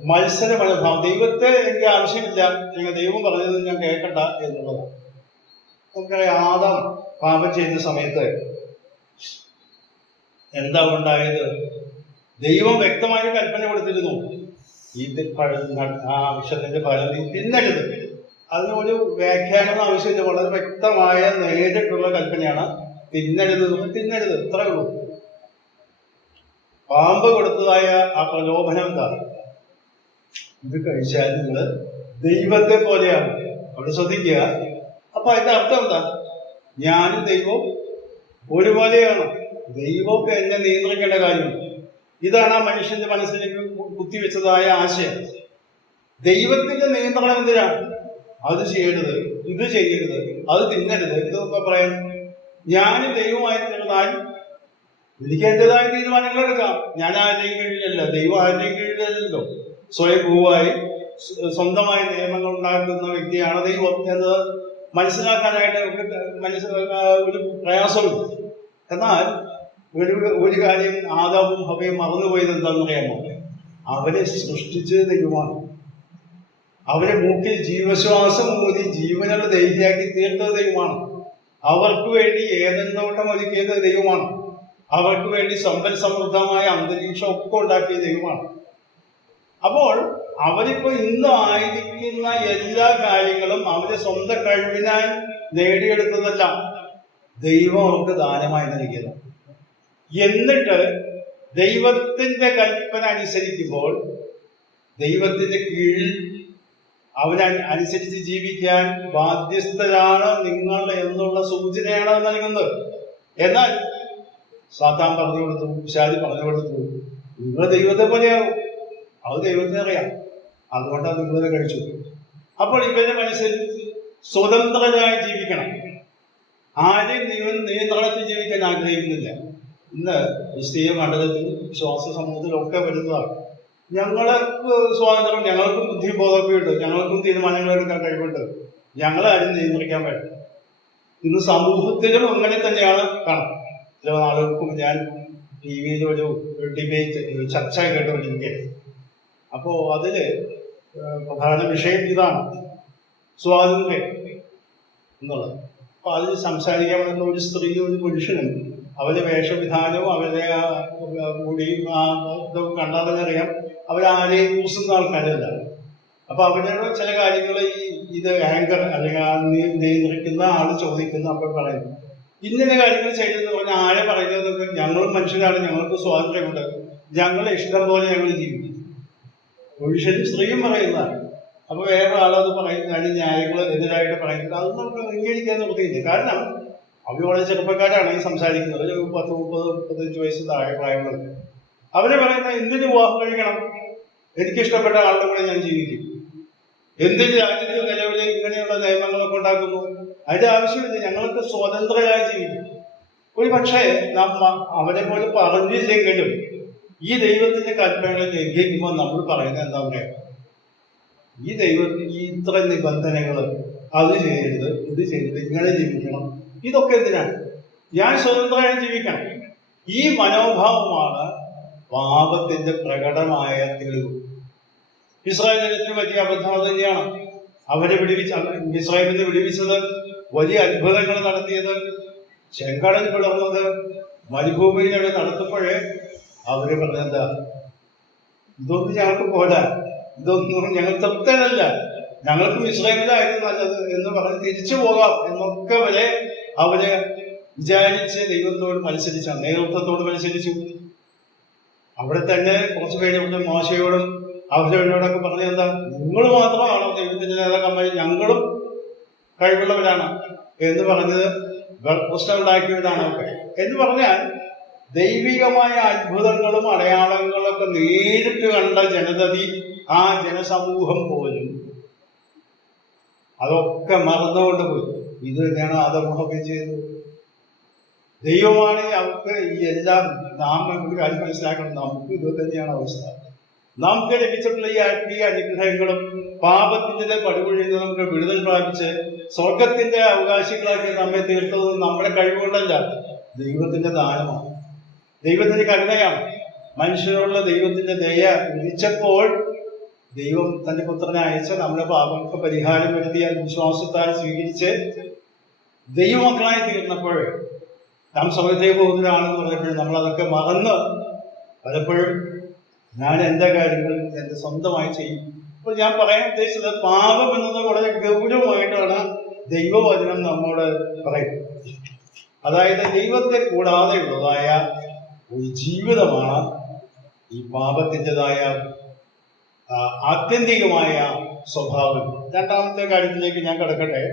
മത്സര മനോഭാവം. ദൈവത്തെ എനിക്ക് ആവശ്യമില്ല, നിങ്ങൾ ദൈവം പറഞ്ഞത് ഞാൻ കേൾക്കണ്ട എന്നുള്ളതാണ്. നമുക്കറിയാം, ആദാം പാപം ചെയ്യുന്ന സമയത്ത് എന്താ ഉണ്ടായത്? ദൈവം വ്യക്തമായ കൽപ്പന കൊടുത്തിരുന്നു, ഇത് ആ വൃക്ഷത്തിന്റെ ഫലം തിന്നരുത്. അതിനൊരു വ്യാഖ്യാനം ആവശ്യമില്ല, വളരെ വ്യക്തമായ നേരിട്ടുള്ള കൽപ്പനയാണ്. തിന്നരുത്, തിന്നരുത്, ഇത്രയേ ഉള്ളൂ. പാമ്പ് കൊടുത്തതായ ആ പ്രലോഭനം എന്താണ്? ഇത് കഴിച്ചാൽ നിങ്ങൾ ദൈവത്തെ പോലെയാണ്. അവിടെ ശ്രദ്ധിക്കുക. അപ്പൊ അതിന്റെ അർത്ഥം എന്താ? ഞാനും ദൈവവും ഒരുപോലെയാണ്. ദൈവം എന്നെ നിയന്ത്രിക്കേണ്ട കാര്യമില്ല. ഇതാണ് ആ മനുഷ്യന്റെ മനസ്സിലേക്ക് കുത്തിവെച്ചതായ ആശയം. ദൈവത്തിന്റെ നിയന്ത്രണം എന്തിനാണ്? അത് ചെയ്യരുത്, ഇത് ചെയ്യരുത്, അത് തിന്നരുത്, ഇതൊക്കെ പറയാൻ. ഞാനും ദൈവമായി തീർന്നാൽ എനിക്ക് എന്റേതായ തീരുമാനങ്ങൾ എടുക്കാം. ഞാൻ ആരുടെയും കീഴിലല്ല, ദൈവം ആരുടെയും കീഴിലല്ലോ. സ്വയംഭൂവായി സ്വന്തമായ നിയമങ്ങൾ ഉണ്ടാക്കുന്ന വ്യക്തിയാണ് ദൈവം എന്നത് മനസ്സിലാക്കാനായിട്ട് ഒരു പ്രയാസമുണ്ട്. എന്നാൽ ഒരു കാര്യം ആദാമും ഹവ്വയും മറന്നുപോയത് എന്താണെന്ന് അറിയാമോ? അവരെ സൃഷ്ടിച്ചത് ദൈവമാണ്. അവരെ മൂക്കിൽ ജീവശ്വാസം ഊതി ജീവനുള്ള ദൈവയാക്കി തീർത്തത് ദൈവമാണ്. അവർക്ക് വേണ്ടി ഏദൻ തോട്ടം ഒരുക്കിയത് ദൈവമാണ്. അവർക്ക് വേണ്ടി സമ്പൽ സമൃദ്ധമായ അന്തരീക്ഷം ഒക്കെ ഉണ്ടാക്കിയ ദൈവമാണ്. അപ്പോൾ അവരിപ്പോ ഇന്ന് ആയിരിക്കുന്ന എല്ലാ കാര്യങ്ങളും അവരുടെ സ്വന്തം കഴിവിനാൽ നേടിയെടുത്തതല്ല, ദൈവം അവർക്ക് ദാനമായി നൽകിയത്. എന്നിട്ട് ദൈവത്തിന്റെ കൽപ്പന അനുസരിക്കുമ്പോൾ ദൈവത്തിന്റെ കീഴിൽ അവരനുസരിച്ച് ജീവിക്കാൻ ബാധ്യസ്ഥരാണ് നിങ്ങൾ എന്നുള്ള സൂചനയാണ് നൽകുന്നത്. എന്നാൽ സാത്താൻ പറഞ്ഞു കൊടുത്തു, പിശാച് പറഞ്ഞു കൊടുത്തു, നിങ്ങൾ ദൈവത്തെ പോലെയാവും. അത് ദൈവത്തെ അറിയാം, അതുകൊണ്ടാണ് നിങ്ങളത് കഴിച്ചു. അപ്പോൾ ഇവരുടെ മനസ്സിൽ സ്വതന്ത്രരായി ജീവിക്കണം, ആരെയും നിയന്ത്രണത്തിൽ ജീവിക്കാൻ ആഗ്രഹിക്കുന്നില്ല. ഇന്ന് ക്രിസ്തീയ മണ്ഡലത്തിൽ വിശ്വാസ സമൂഹത്തിലൊക്കെ വരുന്നതാണ്. ഞങ്ങൾക്ക് സ്വാതന്ത്ര്യം, ഞങ്ങൾക്കും ബുദ്ധിബോധമൊക്കെ ഉണ്ട്, ഞങ്ങൾക്കും തീരുമാനങ്ങൾ എടുക്കാൻ കഴിവുണ്ട്, ഞങ്ങളാരും നിയന്ത്രിക്കാൻ പറ്റും. ഇന്ന് സമൂഹത്തിലും അങ്ങനെ തന്നെയാണ് കാണുന്നത്. ചില നാളുകൾക്കും ഞാൻ ടി വിയിൽ ഒരു ഡിബേറ്റ് ചർച്ച കേട്ടുകൊണ്ടിരിക്കുകയാണ്. അപ്പോ അതില് പ്രധാന വിഷയം ഇതാണ്, സ്വാതന്ത്ര്യം എന്നുള്ളത്. അപ്പൊ അതിൽ സംസാരിക്കാൻ വന്ന ഒരു സ്ത്രീയും ഒരു പുരുഷനും അവരുടെ വേഷവിധാനവും അവരുടെ കൂടിയും ഇതൊക്കെ കണ്ടാൽ തന്നെ അറിയാം അവരാരെയും കൂസുന്ന ആൾക്കാരല്ല. അപ്പൊ അവരുടെ ചില കാര്യങ്ങൾ ഇത് ആങ്കർ അല്ലെങ്കിൽ ആ നിയന്ത്രിക്കുന്ന ആള് ചോദിക്കുന്ന അപ്പോൾ പറയുന്നു ഇന്ന കാര്യങ്ങൾ ചെയ്തെന്ന് പറഞ്ഞാൽ ആരെ പറയുന്നത്? ഞങ്ങളും മനുഷ്യരാണ്, ഞങ്ങൾക്ക് സ്വാതന്ത്ര്യമുണ്ട്, ഞങ്ങളെ ഇഷ്ടം പോലെ ഞങ്ങൾ ജീവിക്കും. പുരുഷനും സ്ത്രീയും പറയുന്നതാണ്. അപ്പൊ വേറെ ആളത് പറയുന്ന അതിന് ന്യായങ്ങൾ എതിരായിട്ട് പറയുന്നത് അത് നമുക്ക് അംഗീകരിക്കാൻ നിർത്തിയില്ല. കാരണം അവർ വളരെ ചെറുപ്പക്കാരാണ് ഈ സംസാരിക്കുന്നത്, ഒരു 10, 30, 35 വയസ്സ് താഴെ പ്രായമുള്ളത്. അവര് പറയുന്ന എന്തിന് വിവാഹം കഴിക്കണം, എനിക്കിഷ്ടപ്പെട്ട ആളുടെ കൂടെ ഞാൻ ജീവിക്കും, എന്തിന് രാജ്യത്ത് നിലവിലെ ഇങ്ങനെയുള്ള നിയമങ്ങളൊക്കെ ഉണ്ടാക്കുന്നു, അതിന്റെ ആവശ്യമില്ല, ഞങ്ങൾക്ക് സ്വതന്ത്രരായി ജീവിക്കും. ഒരു പക്ഷേ അവരെ പോലെ പറഞ്ഞില്ലെങ്കിലും ഈ ദൈവത്തിന്റെ കൽപ്പനകളെ ലംഘിക്കുമ്പോൾ നമ്മൾ പറയുന്നത് എന്താ പറയാ, ഈ ദൈവത്തിന് ഈ ഇത്ര നിബന്ധനകൾ, അത് ചെയ്യരുത്, ഇത് ചെയ്യരുത്, ഇങ്ങനെ ജീവിക്കണം, ഇതൊക്കെ എന്തിനാണ്? ഞാൻ സ്വതന്ത്രമായി ജീവിക്കണം. ഈ മനോഭാവമാണ് പാപത്തിന്റെ പ്രകടമായ തെളിവ്. ഇസ്രായേൽ ജനത്തിന് പറ്റിയ അബദ്ധം അത് തന്നെയാണ്. അവരെ ഇസ്രായേലിനെ വിടുവിച്ചത്, വലിയ അത്ഭുതങ്ങൾ നടത്തിയത്, ചെങ്കടൽ പിളർന്നത്, മരുഭൂമിയിൽ അവിടെ നടത്തുമ്പോഴേ അവര് പറഞ്ഞെന്താ, ഇതൊന്നും ഞങ്ങൾക്ക് പോരാ, ഇതൊന്നും ഞങ്ങൾ തൃപ്തരല്ല, ഞങ്ങൾക്കും ഇസ്രായേലിലായിരുന്നു നല്ലത് എന്ന് പറഞ്ഞ് തിരിച്ചു പോകാം എന്നൊക്കെ വരെ അവര് വിചാരിച്ച് ദൈവത്തോട് മത്സരിച്ച, നേതൃത്വത്തോട് മത്സരിച്ചു. അവിടെ തന്നെ കുറച്ചു പേര് മോശയോടും അവരോടൊക്കെ പറഞ്ഞെന്താ, നിങ്ങൾ മാത്രമാണോ ദൈവത്തിന്റെ നേതാക്കന്മാർ, ഞങ്ങളും കഴിവുള്ളവരാണ് എന്ന് പറഞ്ഞത് പ്രശ്നം ഉണ്ടാക്കിയവരാണ് ഒക്കെ എന്ന് പറഞ്ഞാൽ ദൈവികമായ അത്ഭുതങ്ങളും അടയാളങ്ങളൊക്കെ നേരിട്ട് കണ്ട ജനതതി, ആ ജനസമൂഹം പോലും അതൊക്കെ മറന്നുകൊണ്ട് പോയി. ഇത് തന്നെയാണ് ആദമൊക്കെ ചെയ്തത്. ദൈവമാണെങ്കിൽ അവർക്ക് ഈ എല്ലാം നാം ഒരു കാര്യം മനസ്സിലാക്കണം, നമുക്ക് ഇത് തന്നെയാണ് അവസ്ഥ. നമുക്ക് ലഭിച്ചിട്ടുള്ള ഈ ആത്മീയ അനുഗ്രഹങ്ങളും പാപത്തിന്റെ പടുകുഴിയിൽ നിന്ന് നമുക്ക് വിടുതൽ പ്രാപിച്ച് സ്വർഗത്തിന്റെ അവകാശികളാക്കി നമ്മെ തീർത്തത് നമ്മുടെ കഴിവുകൊണ്ടല്ല, ദൈവത്തിന്റെ ദാനമാണ്, ദൈവത്തിന്റെ കരുണയാണ്. മനുഷ്യരോടുള്ള ദൈവത്തിന്റെ ദയ വിധിച്ചപ്പോൾ ദൈവം തന്റെ പുത്രനെ അയച്ച് നമ്മുടെ പാപങ്ങൾക്ക് പരിഹാരം വരുത്തിയ വിശ്വാസത്താൽ സ്വീകരിച്ച് ദൈവമക്കളായി തീർന്നപ്പോൾ നാം സ്വർഗത്തേക്ക് പോകുന്നതാണെന്ന് പറഞ്ഞപ്പോഴും നമ്മൾ അതൊക്കെ മറന്ന് പലപ്പോഴും ഞാൻ എന്റെ കാര്യങ്ങൾ എന്റെ സ്വന്തമായി ചെയ്യും. അപ്പോൾ ഞാൻ പറയാൻ ഉദ്ദേശിച്ചത്, പാപം എന്നത് വളരെ ഗൗരവമായിട്ടാണ് ദൈവവചനം നമ്മോട് പറയുന്നത്. അതായത് ദൈവത്തെ കൂടാതെയുള്ളതായ ഒരു ജീവിതമാണ് ഈ പാപത്തിൻ്റെതായ ആത്യന്തികമായ സ്വഭാവം. രണ്ടാമത്തെ കാര്യത്തിലേക്ക് ഞാൻ കടക്കട്ടെ.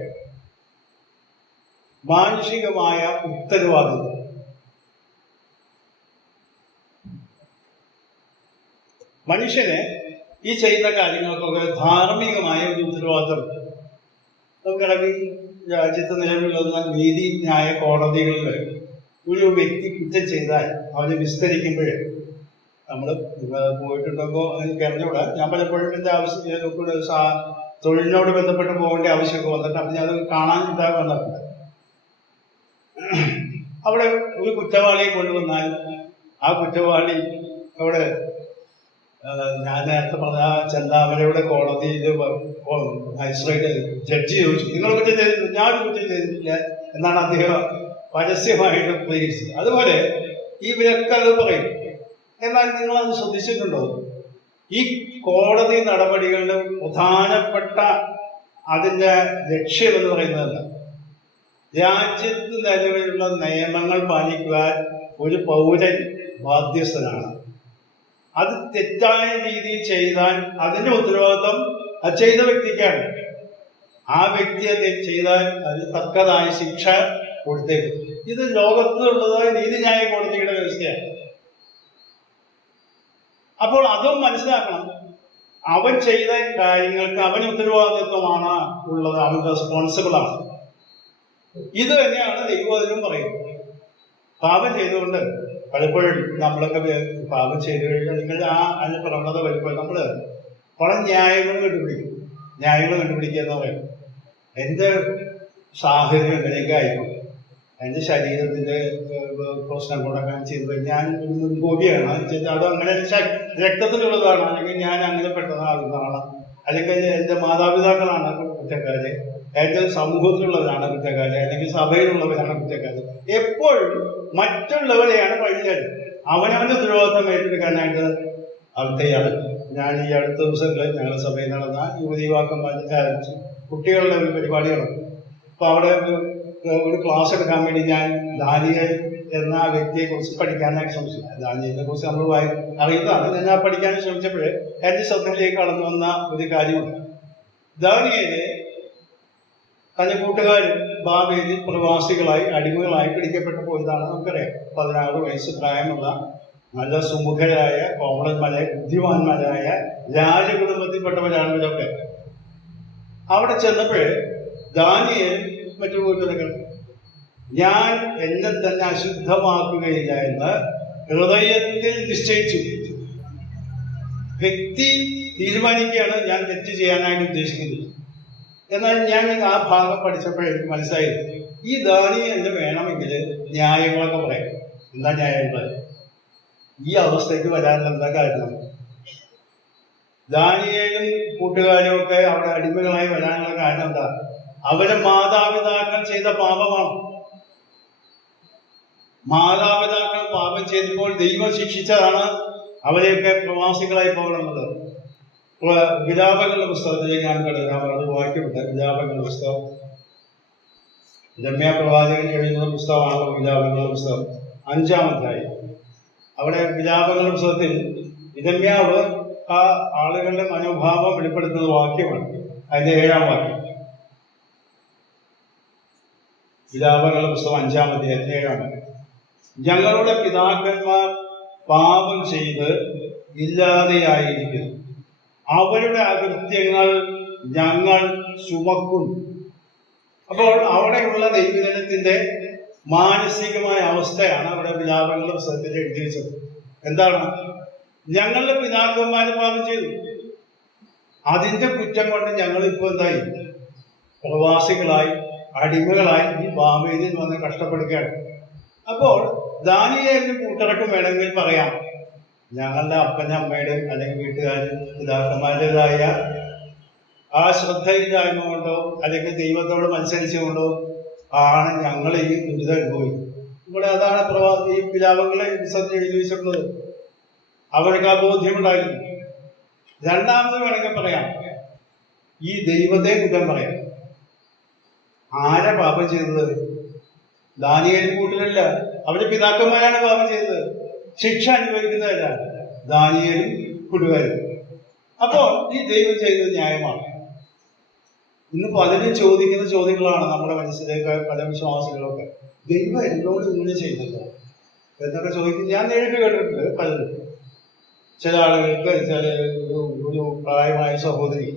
മാനുഷികമായ ഉത്തരവാദിത്വം. മനുഷ്യന് ഈ ചെയ്യുന്ന കാര്യങ്ങൾക്കൊക്കെ ധാർമ്മികമായ ഒരു ഉത്തരവാദിത്വം. നമുക്കറിയാം, രാജ്യത്ത് നിലവിലുള്ള നീതി ന്യായ കോടതികളിൽ ഒരു വ്യക്തി കുറ്റം ചെയ്താൽ അവന് വിസ്തരിക്കുമ്പോഴേ നമ്മൾ പോയിട്ടുണ്ടോ എനിക്ക് അറിഞ്ഞുകൂടാ. ഞാൻ പലപ്പോഴും എൻ്റെ ആവശ്യം തൊഴിലിനോട് ബന്ധപ്പെട്ട് പോകേണ്ട ആവശ്യമൊക്കെ വന്നിട്ട് അപ്പം ഞാൻ അത് കാണാനിട്ടാൽ വന്നിട്ടുണ്ട്. അവിടെ ഒരു കുറ്റവാളിയെ കൊണ്ടുവന്നാൽ ആ കുറ്റവാളി അവിടെ ഞാൻ നേരത്തെ പറഞ്ഞ ചെന്താമരയുടെ കോടതിയിൽ മജിസ്ട്രേറ്റ് ജഡ്ജി ചോദിച്ചു, നിങ്ങൾ കുറ്റം ചെയ്തിട്ടില്ല, ഞാൻ കുറ്റം ചെയ്തിട്ടില്ല എന്നാണ് അദ്ദേഹം പരസ്യമായിട്ട് പ്രതികരിച്ചത്. അതുപോലെ ഇവരൊക്കെ അത് പറയും. എന്നാൽ നിങ്ങളത് ശ്രദ്ധിച്ചിട്ടുണ്ടോ? ഈ കോടതി നടപടികളുടെ പ്രധാനപ്പെട്ട അതിൻ്റെ ലക്ഷ്യം എന്ന് പറയുന്നത് രാജ്യത്ത് നിലവിലുള്ള നിയമങ്ങൾ പാലിക്കുവാൻ ഒരു പൗരൻ ബാധ്യസ്ഥനാണ്. അത് തെറ്റായ രീതിയിൽ ചെയ്താൽ അതിന്റെ ഉത്തരവാദിത്വം അത് ചെയ്ത വ്യക്തിക്കാണ്. ആ വ്യക്തിയെ ചെയ്താൽ അതിന് തക്കതായ ശിക്ഷ കൊടുത്തേക്കും. ഇത് ലോകത്തിലുള്ളതായ നീതിന്യായ കോടതിയുടെ വ്യവസ്ഥയാണ്. അപ്പോൾ അതും മനസ്സിലാക്കണം. അവൻ ചെയ്ത കാര്യങ്ങൾക്ക് അവന് ഉത്തരവാദിത്വമാണ് ഉള്ളത്, അവൻ റെസ്പോൺസിബിൾ ആണ്. ഇത് തന്നെയാണ് ദൈവവചനം പറയുന്നത്. പാപം ചെയ്തുകൊണ്ട് പലപ്പോഴും നമ്മളൊക്കെ പാപം ചെയ്തു കഴിഞ്ഞാൽ അതിന് പ്രവണത വരുമ്പോൾ നമ്മൾ പല ന്യായങ്ങൾ കണ്ടുപിടിക്കുക എന്ന് പറയും. എൻ്റെ സാഹചര്യം എങ്ങനെയൊക്കെ ആയിക്കോട്ടെ, എൻ്റെ ശരീരത്തിൻ്റെ പ്രശ്നം കൊണ്ടൊക്കെ ചെയ്തത് ഞാൻ ഒരു മുൻകോപിയാണ്, അത് അങ്ങനെ രക്തത്തിലുള്ളതാണ്, അല്ലെങ്കിൽ ഞാൻ അങ്ങനെ പെട്ടതാകുന്നതാണ്, അല്ലെങ്കിൽ എൻ്റെ മാതാപിതാക്കളാണ് കുറ്റക്കാര്, എൻ്റെ സമൂഹത്തിലുള്ളവരാണ് കുറ്റക്കാര്, അല്ലെങ്കിൽ സഭയിലുള്ളവരാണ് കുറ്റക്കാര്. എപ്പോഴും മറ്റുള്ളവരെയാണ് പഴിച്ചത്. അവനവന്റെ ഉത്തരവാദിത്വം ഏറ്റെടുക്കാനായിട്ട് അവസ്ഥയാണ്. ഞാൻ ഈ അടുത്ത ദിവസങ്ങളിൽ ഞങ്ങളുടെ സഭയിൽ നടന്ന യുവതി വിവാഹം കുട്ടികളുടെ ഒരു പരിപാടികളാണ്. അപ്പോൾ അവിടെ ഒരു ക്ലാസ് എടുക്കാൻ വേണ്ടി ഞാൻ ദാനിയേൽ എന്ന വ്യക്തിയെ കുറിച്ച് പഠിക്കാനായിട്ട് ശ്രമിച്ചു. ദാനിയേലിനെ കുറിച്ച് നമ്മൾ അറിയുന്നതാണ്. ഞാൻ പഠിക്കാൻ ശ്രമിച്ചപ്പോൾ എൻ്റെ ശ്രദ്ധയിലേക്ക് കടന്നു വന്ന ഒരു കാര്യമുണ്ട്. ദാനിയേല് തന്റെ കൂട്ടുകാർ ബാബേലിൽ പ്രവാസികളായി അടിമകളായി പിടിക്കപ്പെട്ടു ഇതാണ് നമുക്കറിയാം. 16 വയസ്സ് പ്രായമുള്ള നല്ല സുമുഖരായ കോമളന്മാരായ ബുദ്ധിമാന്മാരായ രാജകുടുംബത്തിൽപ്പെട്ടവരാണ് ഇവരൊക്കെ. അവിടെ ചെന്നപ്പോൾ ദാനിയേൽ മറ്റു കൂട്ടുകാർ ഞാൻ എന്നെ തന്നെ അശുദ്ധമാക്കുകയില്ല എന്ന് ഹൃദയത്തിൽ നിശ്ചയിച്ചു. വ്യക്തി തീരുമാനിക്കുകയാണ് ഞാൻ തെറ്റ് ചെയ്യാനായിട്ട് ഉദ്ദേശിക്കുന്നത്. എന്നാൽ ഞാൻ ആ ഭാഗം പഠിച്ചപ്പോൾ എനിക്ക് മനസ്സിലായത് ഈ ദാനിയേലിന് വേണമെങ്കിൽ ന്യായങ്ങളൊക്കെ പറയാം. എന്താ ന്യായങ്ങൾ? ഈ അവസ്ഥയ്ക്ക് വരാനുള്ള എന്താ കാരണം? ദാനിയേലും കൂട്ടുകാരും ഒക്കെ അവിടെ അടിമകളായി വരാനുള്ള കാരണം എന്താ? അവരെ മാതാപിതാക്കൾ ചെയ്ത പാപമാണ്. മാതാപിതാക്കൾ പാപം ചെയ്തപ്പോൾ ദൈവം ശിക്ഷിച്ചതാണ് അവരെയൊക്കെ പ്രവാസികളായി പോകണമെന്നത്. വിലാപങ്ങളുടെ പുസ്തകത്തിലേക്ക് ഞാൻ അത് വാക്യമുണ്ട്. വിലാപങ്ങളുടെ പുസ്തകം രമ്യ പ്രവാചകൻ എഴുതുന്ന പുസ്തകമാണല്ലോ വിലാപങ്ങളുടെ പുസ്തകം, 5-ാം അധ്യായം. അവിടെ വിലാപങ്ങളുടെ പുസ്തകത്തിൽ രമ്യാവ് ആ ആളുകളുടെ മനോഭാവം വെളിപ്പെടുത്തുന്ന വാക്യമാണ്. അതിന്റെ 7-ാം വാക്യം. വിലാപങ്ങളുടെ പുസ്തകം 5-ാം അധ്യായത്തിന്റെ 7-ാം വാക്യം. ഞങ്ങളുടെ പിതാക്കന്മാർ പാപം ചെയ്ത് ഇല്ലാതെയായിരിക്കുന്നു, അവരുടെ അകൃത്യങ്ങൾ ഞങ്ങൾ ചുമക്കുന്നു. അപ്പോൾ അവിടെയുള്ള ദൈവജനത്തിന്റെ മാനസികമായ അവസ്ഥയാണ് അവിടെ വിലാപങ്ങളുടെ പുസ്തകത്തിൽ എഴുതി വെച്ചത്. എന്താണ്? ഞങ്ങളുടെ പിതാക്കന്മാര് പാപം ചെയ്തു, അതിന്റെ കുറ്റം കൊണ്ട് ഞങ്ങളിപ്പോ എന്തായി? പ്രവാസികളായി അടിമകളായി ഈ ബാബേലിൽ വന്ന് കഷ്ടപ്പെടുകയാണ്. അപ്പോൾ ദാനിയേലിനും കൂട്ടർക്കും വേണമെങ്കിൽ പറയാം ഞങ്ങളുടെ അപ്പനും അമ്മയുടെയും അല്ലെങ്കിൽ വീട്ടുകാരും പിതാക്കന്മാരുടേതായ ആ ശ്രദ്ധയില്ലായ്മ കൊണ്ടോ അല്ലെങ്കിൽ ദൈവത്തോട് മത്സരിച്ചുകൊണ്ടോ ആണ് ഞങ്ങൾ ഈ ദുരിതം അനുഭവിക്കുന്നത്. ഇവിടെ അതാണ് ഈ വിലാപങ്ങളെ പുസ്തകത്തിൽ എഴുതി വെച്ചിട്ടുള്ളത്. അവർക്ക് ആ ബോധ്യമുണ്ടായിരുന്നു. രണ്ടാമത് വേണമെങ്കിൽ പറയാം ഈ ദൈവത്തെ കുറ്റം പറയാം. ആരാ പാപം ചെയ്തത്? ദാനിയേലും കൂട്ടരല്ല, അവരുടെ പിതാക്കന്മാരാണ് പാപം ചെയ്തത്. ശിക്ഷ അനുഭവിക്കുന്നതല്ല ദാനിയേലും കൂട്ടുകാരും. അപ്പോൾ ഈ ദൈവം ചെയ്തത് ന്യായമാണ്. ഇന്ന് പലരും ചോദിക്കുന്ന ചോദ്യങ്ങളാണ് നമ്മുടെ മനസ്സിലേക്ക് പല വിശ്വാസികളൊക്കെ. ദൈവം എന്നോട് ഇങ്ങനെ ചെയ്തല്ലോ എന്നൊക്കെ ചോദിക്കും. ഞാൻ നേരിട്ട് കേട്ടിട്ടുണ്ട് പലരും. ചില ആളുകൾക്ക് ഒരു പ്രായമായ സഹോദരി,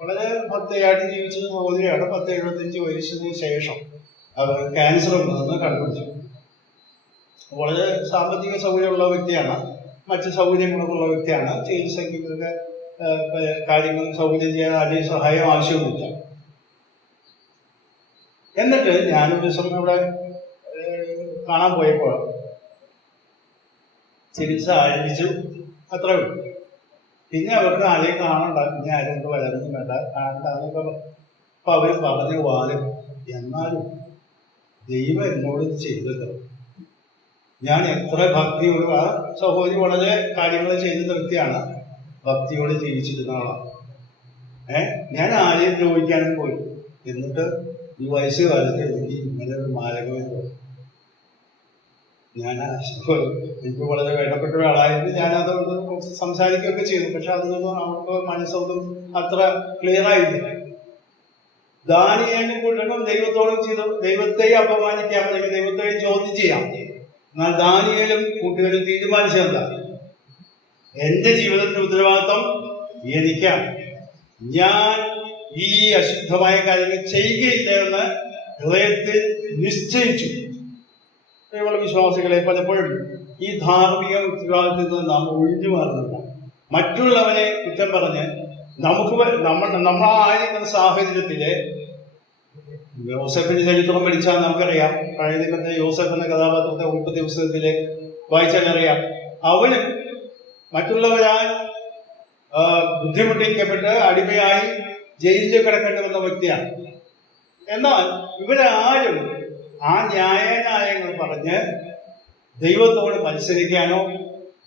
വളരെ ഭക്തയായിട്ട് ജീവിച്ചിരുന്ന സഹോദരിയാണ്. 10-75 വയസ്സിന് ശേഷം അവർ ക്യാൻസർ ഉണ്ടെന്ന് കണ്ടുപിടിച്ചു. വളരെ സാമ്പത്തിക സൗകര്യമുള്ള വ്യക്തിയാണ്, മറ്റ് സൗകര്യങ്ങളുള്ള വ്യക്തിയാണ്. ചികിത്സയ്ക്കൊക്കെ കാര്യങ്ങൾ സൗകര്യം ചെയ്യാൻ ആരെയും സഹായം ആവശ്യമൊന്നുമില്ല. എന്നിട്ട് ഞാനൊരു ദിവസം അവിടെ കാണാൻ പോയപ്പോൾ ചികിത്സ ആരംഭിച്ചു, അത്രേ ഉള്ളൂ. പിന്നെ അവർക്ക് ആരെയും കാണണ്ട, ഇനി ആരും വരാനൊന്നും വേണ്ട, കാണണ്ട എന്നൊക്കെ. അപ്പൊ അവർ പറഞ്ഞു വാലും. എന്നാലും ദൈവം എന്നോട് ചെയ്തല്ലോ. ഞാൻ എത്ര ഭക്തിയോട്, ആ സഹോദരി വളരെ കാര്യങ്ങൾ ചെയ്ത് നിർത്തിയാണ്, ഭക്തിയോട് ജീവിച്ചിരുന്ന ആളാണ്. ഞാൻ ആരെയും ദ്രോഹിക്കാനും പോയി. എന്നിട്ട് ഈ വയസ്സുകാലത്ത് എനിക്ക് ഇങ്ങനെ ഒരു മാരകമായി തോന്നി. എനിക്ക് വളരെ വേണ്ടപ്പെട്ട ഒരാളായിരുന്നു. ഞാനതുകൊണ്ട് സംസാരിക്കുകയൊക്കെ ചെയ്തു. പക്ഷെ അതിനൊന്നും അവർക്ക് മനസ്സൊന്നും അത്ര ക്ലിയർ ആയില്ല. ദാനിയേലിനെ കൂട്ടർക്കും ദൈവത്തോടും ചെയ്തു ദൈവത്തെ അപമാനിക്കാം അല്ലെങ്കിൽ ദൈവത്തെ ചോദ്യം ചെയ്യാം. എന്നാൽ ദാനിയേലും കൂട്ടുകാരും തീരുമാനിച്ചെന്താ? എന്റെ ജീവിതത്തിന്റെ ഉത്തരവാദിത്വം എനിക്കാണ്. ഞാൻ ഈ അശുദ്ധമായ കാര്യങ്ങൾ ചെയ്യുകയില്ല എന്ന് ഹൃദയത്തിൽ നിശ്ചയിച്ചു. വിശ്വാസികളെ പലപ്പോഴും ഈ ധാർമ്മിക ഉത്തരവാദിത്വത്തിൽ നിന്ന് നാം ഒഴിഞ്ഞു മാറുന്നില്ല. മറ്റുള്ളവരെ കുറ്റം പറഞ്ഞ് നമ്മളായിരിക്കുന്ന സാഹചര്യത്തില് യോസെഫിന്റെ ചരിത്രം പഠിച്ചാൽ നമുക്കറിയാം. പഴയ നിയമത്തിലെ യോസെഫ് എന്ന കഥാപാത്രത്തെ ഉൽപ്പത്തി പുസ്തകത്തില് വായിച്ചാൽ അറിയാം. അവനും മറ്റുള്ളവരാൽ ബുദ്ധിമുട്ടിക്കപ്പെട്ട് അടിമയായി ജയിലിൽ കിടക്കേണ്ടി വന്ന വ്യക്തിയാണ്. എന്നാൽ ഇവരാരും ആ ന്യായങ്ങൾ പറഞ്ഞ് ദൈവത്തോട് മത്സരിക്കാനോ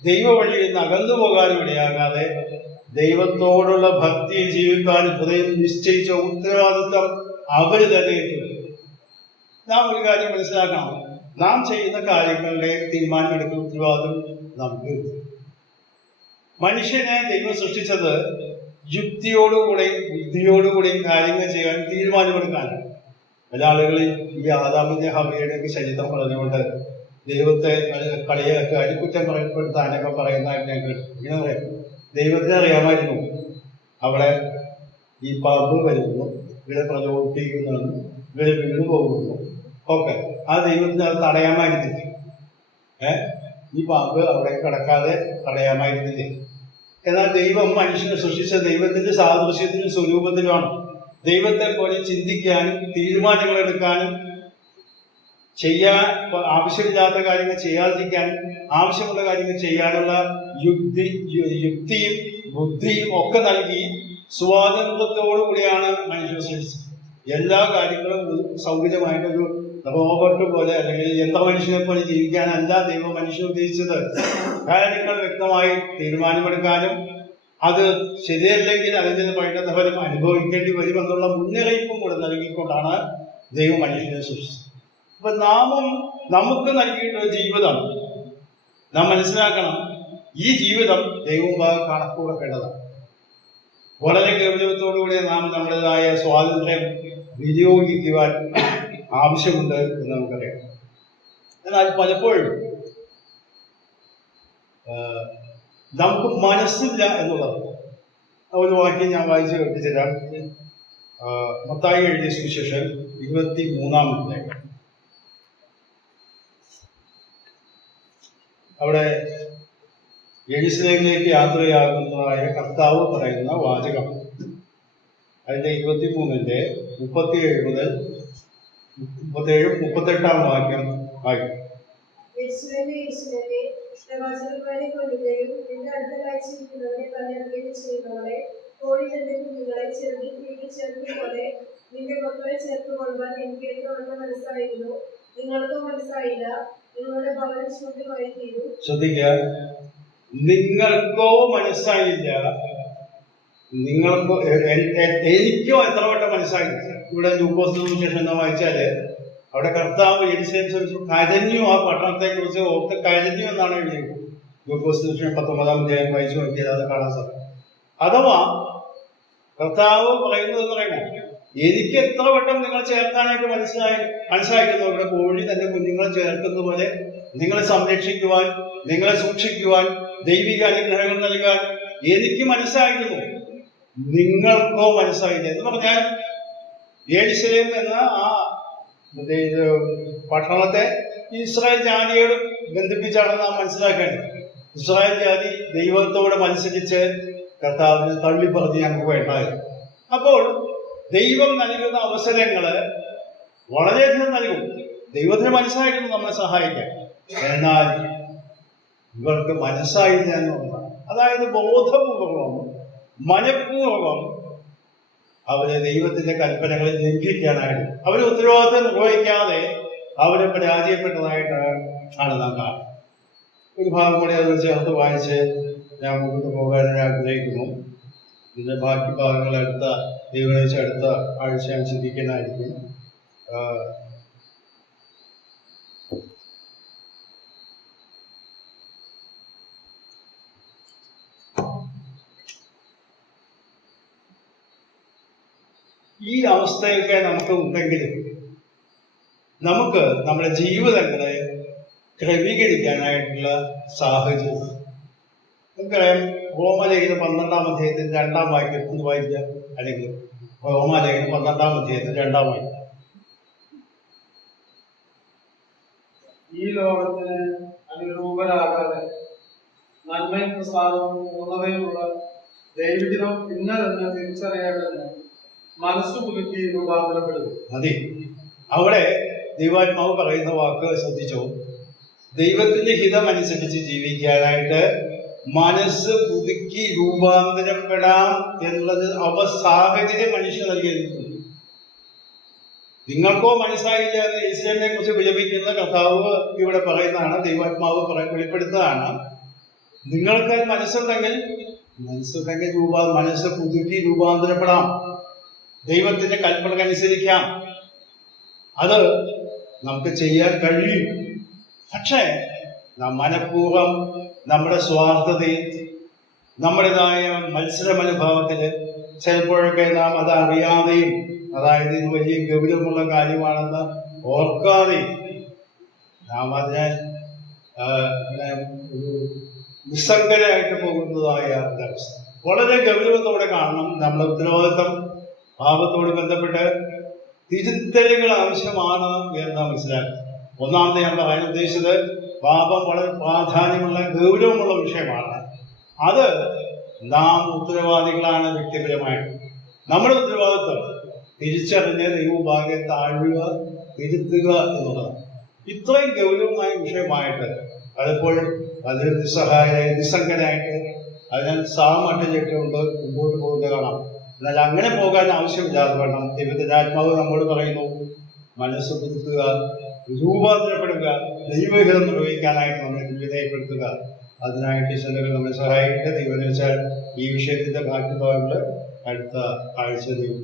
ദൈവ വഴിയിൽ നിന്ന് അകന്നു പോകാനും ഇടയാകാതെ ദൈവത്തോടുള്ള ഭക്തി ജീവിക്കാൻ ഹൃദയം നിശ്ചയിച്ച ഉത്തരവാദിത്വം അവര് തന്നെ ഏറ്റെടുക്കും. നാം ഒരു കാര്യം മനസ്സിലാക്കണം, നാം ചെയ്യുന്ന കാര്യങ്ങളുടെ തീരുമാനമെടുക്കുന്ന ഉത്തരവാദിത്വം നമുക്ക്. മനുഷ്യനെ ദൈവം സൃഷ്ടിച്ചത് യുക്തിയോടുകൂടെയും ബുദ്ധിയോടുകൂടെയും കാര്യങ്ങൾ ചെയ്യാൻ തീരുമാനമെടുക്കാനാണ്. പല ആളുകളിൽ ഈ ആദാമിന്റെ ഹവ്വയുടെ ഒക്കെ ചരിത്രം പറഞ്ഞുകൊണ്ട് ദൈവത്തെ കളിയാക്കുക, അരിക്കുറ്റം പറയപ്പെടുത്താനൊക്കെ പറയുന്നതായിട്ട് ഞാൻ കേട്ടു. ഇങ്ങനെ പറയാം, ദൈവത്തിന് അറിയാമായിരുന്നു അവിടെ ഈ പാമ്പ് വരുന്നു, ഇവരെ പ്രചോദിപ്പിക്കുന്നു, ഇവരെ വീണ് പോകുന്നു, ഓക്കെ. ആ ദൈവത്തിന് അത് തടയാമായിരുന്നില്ല. ഈ പാമ്പ് അവിടെ കിടക്കാതെ തടയാമായിരുന്നില്ലേ? എന്നാൽ ദൈവം മനുഷ്യനെ സൃഷ്ടിച്ച ദൈവത്തിന്റെ സാദൃശ്യത്തിനും സ്വരൂപത്തിലുമാണ്. ദൈവത്തെ പോലെ ചിന്തിക്കാനും തീരുമാനങ്ങൾ എടുക്കാനും ആവശ്യമില്ലാത്ത കാര്യങ്ങൾ ചെയ്യാതിരിക്കാനും ആവശ്യമുള്ള കാര്യങ്ങൾ ചെയ്യാനുള്ള യുക്തിയും ബുദ്ധിയും ഒക്കെ നൽകി സ്വാതന്ത്ര്യത്തോടുകൂടിയാണ് മനുഷ്യനെ സൃഷ്ടിച്ചത്. എല്ലാ കാര്യങ്ങളും സൗകര്യമായിട്ടൊരു റോബോട്ട് പോലെ അല്ലെങ്കിൽ യന്ത്രമനുഷ്യനെ പോലെ ജീവിക്കാനല്ല ദൈവം മനുഷ്യൻ ഉദ്ദേശിച്ചത്. കാര്യങ്ങൾ വ്യക്തമായി തീരുമാനമെടുക്കാനും അത് ശരിയല്ലെങ്കിൽ അതിൻ്റെ പരിണതഫലം അനുഭവിക്കേണ്ടി വരുമെന്നുള്ള മുന്നറിയിപ്പും കൂടെ നൽകിക്കൊണ്ടാണ് ദൈവം മനുഷ്യനെ സൃഷ്ടിച്ചത്. അപ്പൊ നമുക്ക് നൽകിയിട്ടുള്ള ജീവിതം നാം മനസ്സിലാക്കണം. ഈ ജീവിതം ദൈവം കണക്കുകൂടേണ്ടതാണ്. വളരെ ഗൗരവത്തോടുകൂടി നാം നമ്മുടേതായ സ്വാതന്ത്ര്യം വിനിയോഗിക്കുവാൻ ആവശ്യമുണ്ട് എന്ന് നമുക്കറിയാം. എന്നാൽ പലപ്പോഴും നമുക്ക് മനസ്സില്ല എന്നുള്ളത്. ഒരു വാക്യം ഞാൻ വായിച്ച് കേൾപ്പിച്ചുതരാം. മത്തായി എഴുതിയ സുവിശേഷം 23-ാം അധ്യായം. അവിടെ യെരൂശലേമിലേക്ക് യാത്രയാകുന്നതായ കർത്താവ് പറയുന്ന വാചകം അതിന്റെ 23-ന്റെ 37 മുതൽ 38-ാം വാക്യം വായിക്കും. പ്രവാചകന്മാരെ കൊല്ലുകയും നിന്റെ അടുത്ത കാഴ്ചയിരിക്കുന്നവരെ കല്ലെറിയുകയും ചെയ്യുന്നവരെ കോഴി തന്റെ കുഞ്ഞുങ്ങളെ ചെറുതി തീരി ചേർത്തുപോലെ നിന്റെ മക്കളെ ചേർത്തുകൊള്ളുവാൻ എനിക്ക് വന്ന മനസ്സായിരുന്നു. നിങ്ങൾക്കോ മനസ്സായില്ല. നിങ്ങളുടെ ഭവനം ശൂന്യമായി തീരും. ശ്രദ്ധിക്കുക, നിങ്ങൾക്കോ മനസ്സായില്ല, നിങ്ങൾക്കോ എനിക്കോ എത്ര വട്ടം മനസ്സായില്ല. ഇവിടെ ലൂക്കോസ് സുവിശേഷം എന്ന് വായിച്ചാല് അവിടെ കർത്താവ് യെരൂശലേം കരഞ്ഞു. ആ പട്ടണത്തെ കുറിച്ച് ഓർത്ത് കരഞ്ഞു എന്നാണ് എഴുതിയത്. ലൂക്കോസ് സുവിശേഷം 19-ാം അധ്യായം വായിച്ചു നോക്കിയാൽ അത് കാണാൻ സാധിക്കും. അഥവാ കർത്താവ് പറയുന്നത് എന്ന് പറയുന്നത്, എനിക്ക് എത്ര വട്ടം നിങ്ങൾ ചേർക്കാനായിട്ട് മനസ്സിലായിരുന്നു. ഇവിടെ കോഴി തന്റെ കുഞ്ഞുങ്ങളെ ചേർക്കുന്ന പോലെ നിങ്ങളെ സംരക്ഷിക്കുവാൻ, നിങ്ങളെ സൂക്ഷിക്കുവാൻ, ദൈവിക അനുഗ്രഹങ്ങൾ നൽകാൻ എനിക്ക് മനസ്സായിരുന്നു. നിങ്ങൾക്കോ മനസ്സായില്ല എന്ന് പറഞ്ഞാൽ യെരൂശലേം എന്ന ആ പട്ടണത്തെ ഇസ്രായേൽ ജാതിയോട് ബന്ധിപ്പിച്ചാണ് നാം മനസ്സിലാക്കേണ്ടത്. ഇസ്രായേൽ ജാതി ദൈവത്തോട് മത്സരിച്ച് കർത്താവിനെ തള്ളിപ്പറഞ്ഞ് ഞങ്ങൾക്ക് വേണ്ടായിരുന്നു. അപ്പോൾ ദൈവം നൽകുന്ന അവസരങ്ങള് വളരെയധികം നൽകും. ദൈവത്തിന് മനസ്സായിരുന്നു നമ്മളെ സഹായിക്കാൻ. എന്നാൽ ഇവർക്ക് മനസ്സായില്ല എന്നുള്ളതാണ്. അതായത് ബോധപൂർവം മനഃപൂർവം അവര് ദൈവത്തിന്റെ കൽപ്പനകളെ ലംഘിക്കാനായിട്ട് അവര് ഉത്തരവാദിത്വം നിർവഹിക്കാതെ അവരെ പരാജയപ്പെട്ടതായിട്ട് ആണ് നാം കാണുന്നത്. ഒരു ഭാഗം കൂടി അത് ചേർത്ത് വായിച്ച് ഞാൻ മുന്നോട്ട് പോകാൻ ആഗ്രഹിക്കുന്നു. ഇതിന്റെ ബാക്കി ഭാഗങ്ങൾ അടുത്ത ആഴ്ച ഞാൻ ചിന്തിക്കുന്നതായിരിക്കും. ഈ അവസ്ഥയൊക്കെ നമുക്ക് ഉണ്ടെങ്കിലും നമുക്ക് നമ്മുടെ ജീവിതങ്ങളെ ക്രമീകരിക്കാനായിട്ടുള്ള സാഹചര്യം നമുക്കറിയാം. റോമാലേഖനം 12-ാം അധ്യായത്തിൽ 2-ാം വാക്യം വായിക്കുക, അല്ലെങ്കിൽ റോമാലേഖനം 12-ാം അധ്യായത്തിൽ 2-ാം വാക്യം. ഈ ലോകത്തിന് അനുരൂപരാകാതെ നന്മയും പ്രസാദവും പൂർണ്ണതയുമുള്ള ദൈവഹിതം ഇന്നതെന്ന് തിരിച്ചറിയേണ്ടതിന് മനസ്സ് പുതുക്കി രൂപാന്തരപ്പെടും. അതെ, അവിടെ ദൈവാത്മാവ് പറയുന്ന വാക്ക് ശ്രദ്ധിച്ചോ. ദൈവത്തിന്റെ ഹിതമനുസരിച്ച് ജീവിക്കാനായിട്ട് മനസ്സ് പുതുക്കി രൂപാന്തരപ്പെടാം എന്നുള്ളത് സാഹചര്യം മനുഷ്യൻ നൽകിയിരിക്കുന്നു. നിങ്ങൾക്കോ മനസ്സായില്ല എന്ന് യെരൂശലേമിനെ കുറിച്ച് വിലപിക്കുന്ന കർത്താവ് ഇവിടെ പറയുന്നതാണ്. ദൈവാത്മാവ് വെളിപ്പെടുത്തതാണ്. നിങ്ങൾക്ക് മനസ്സുണ്ടെങ്കിൽ മനസ്സ് പുതുക്കി രൂപാന്തരപ്പെടാം. ദൈവത്തിന്റെ കൽപ്പനകനുസരിക്കാം. അത് നമുക്ക് ചെയ്യാൻ കഴിയും. പക്ഷേ നാം മനഃപൂർവ്വം നമ്മുടെ സ്വാർത്ഥതയിൽ, നമ്മുടേതായ മത്സരമനുഭവത്തില് ചിലപ്പോഴൊക്കെ നാം അത് അറിയാതെയും, അതായത് ഇത് വലിയ ഗൗരവമുള്ള കാര്യമാണെന്ന് ഓർക്കാതെയും നാം അതിനെ ഒരു നിസ്സംഗരായിട്ട് പോകുന്നതായ ഒരവസ്ഥ വളരെ ഗൗരവത്തോടെ കാണണം. നമ്മുടെ ഉത്തരവാദിത്വം പാപത്തോട് ബന്ധപ്പെട്ട് തിരുത്തലുകൾ ആവശ്യമാണ് എന്ന് മനസ്സിലാക്കുക. ഒന്നാമത് ഞാൻ പറയാൻ ഉദ്ദേശിച്ചത്, പാപം വളരെ പ്രാധാന്യമുള്ള ഗൗരവമുള്ള വിഷയമാണ്. അത് നാം ഉത്തരവാദികളാണ്. വ്യക്തിപരമായിട്ട് നമ്മുടെ ഉത്തരവാദിത്വം തിരിച്ചറിഞ്ഞ് ദൈവഭാഗ്യം താഴുക, തിരുത്തുക എന്നുള്ളതാണ്. ഇത്രയും ഗൗരവമായ വിഷയമായിട്ട് പലപ്പോഴും അത് നിസ്സംഗനായിട്ട് അതിനാൽ സാമട്ടിലിട്ടുകൊണ്ട് മുമ്പോട്ട് പോകുന്നത് കാണാം. എന്നാൽ അങ്ങനെ പോകാൻ ആവശ്യമില്ലാതെ വേണം. ദൈവത്തിന്റെ ആത്മാവ് നമ്മോട് പറയുന്നു, മനസ്സ് പുതുക്കുക, രൂപാന്തരപ്പെടുക, ദൈവഹിതം നിർവഹിക്കാനായിട്ട് നമ്മളെ വിധേയപ്പെടുത്തുക. അതിനായിട്ട് ചിലകൾ നമ്മെ സഹായിക്കട്ടെ. ദൈവം വെച്ചാൽ ഈ വിഷയത്തിന്റെ ബാക്കി ഭാഗങ്ങൾ അടുത്ത ആഴ്ച ദൈവം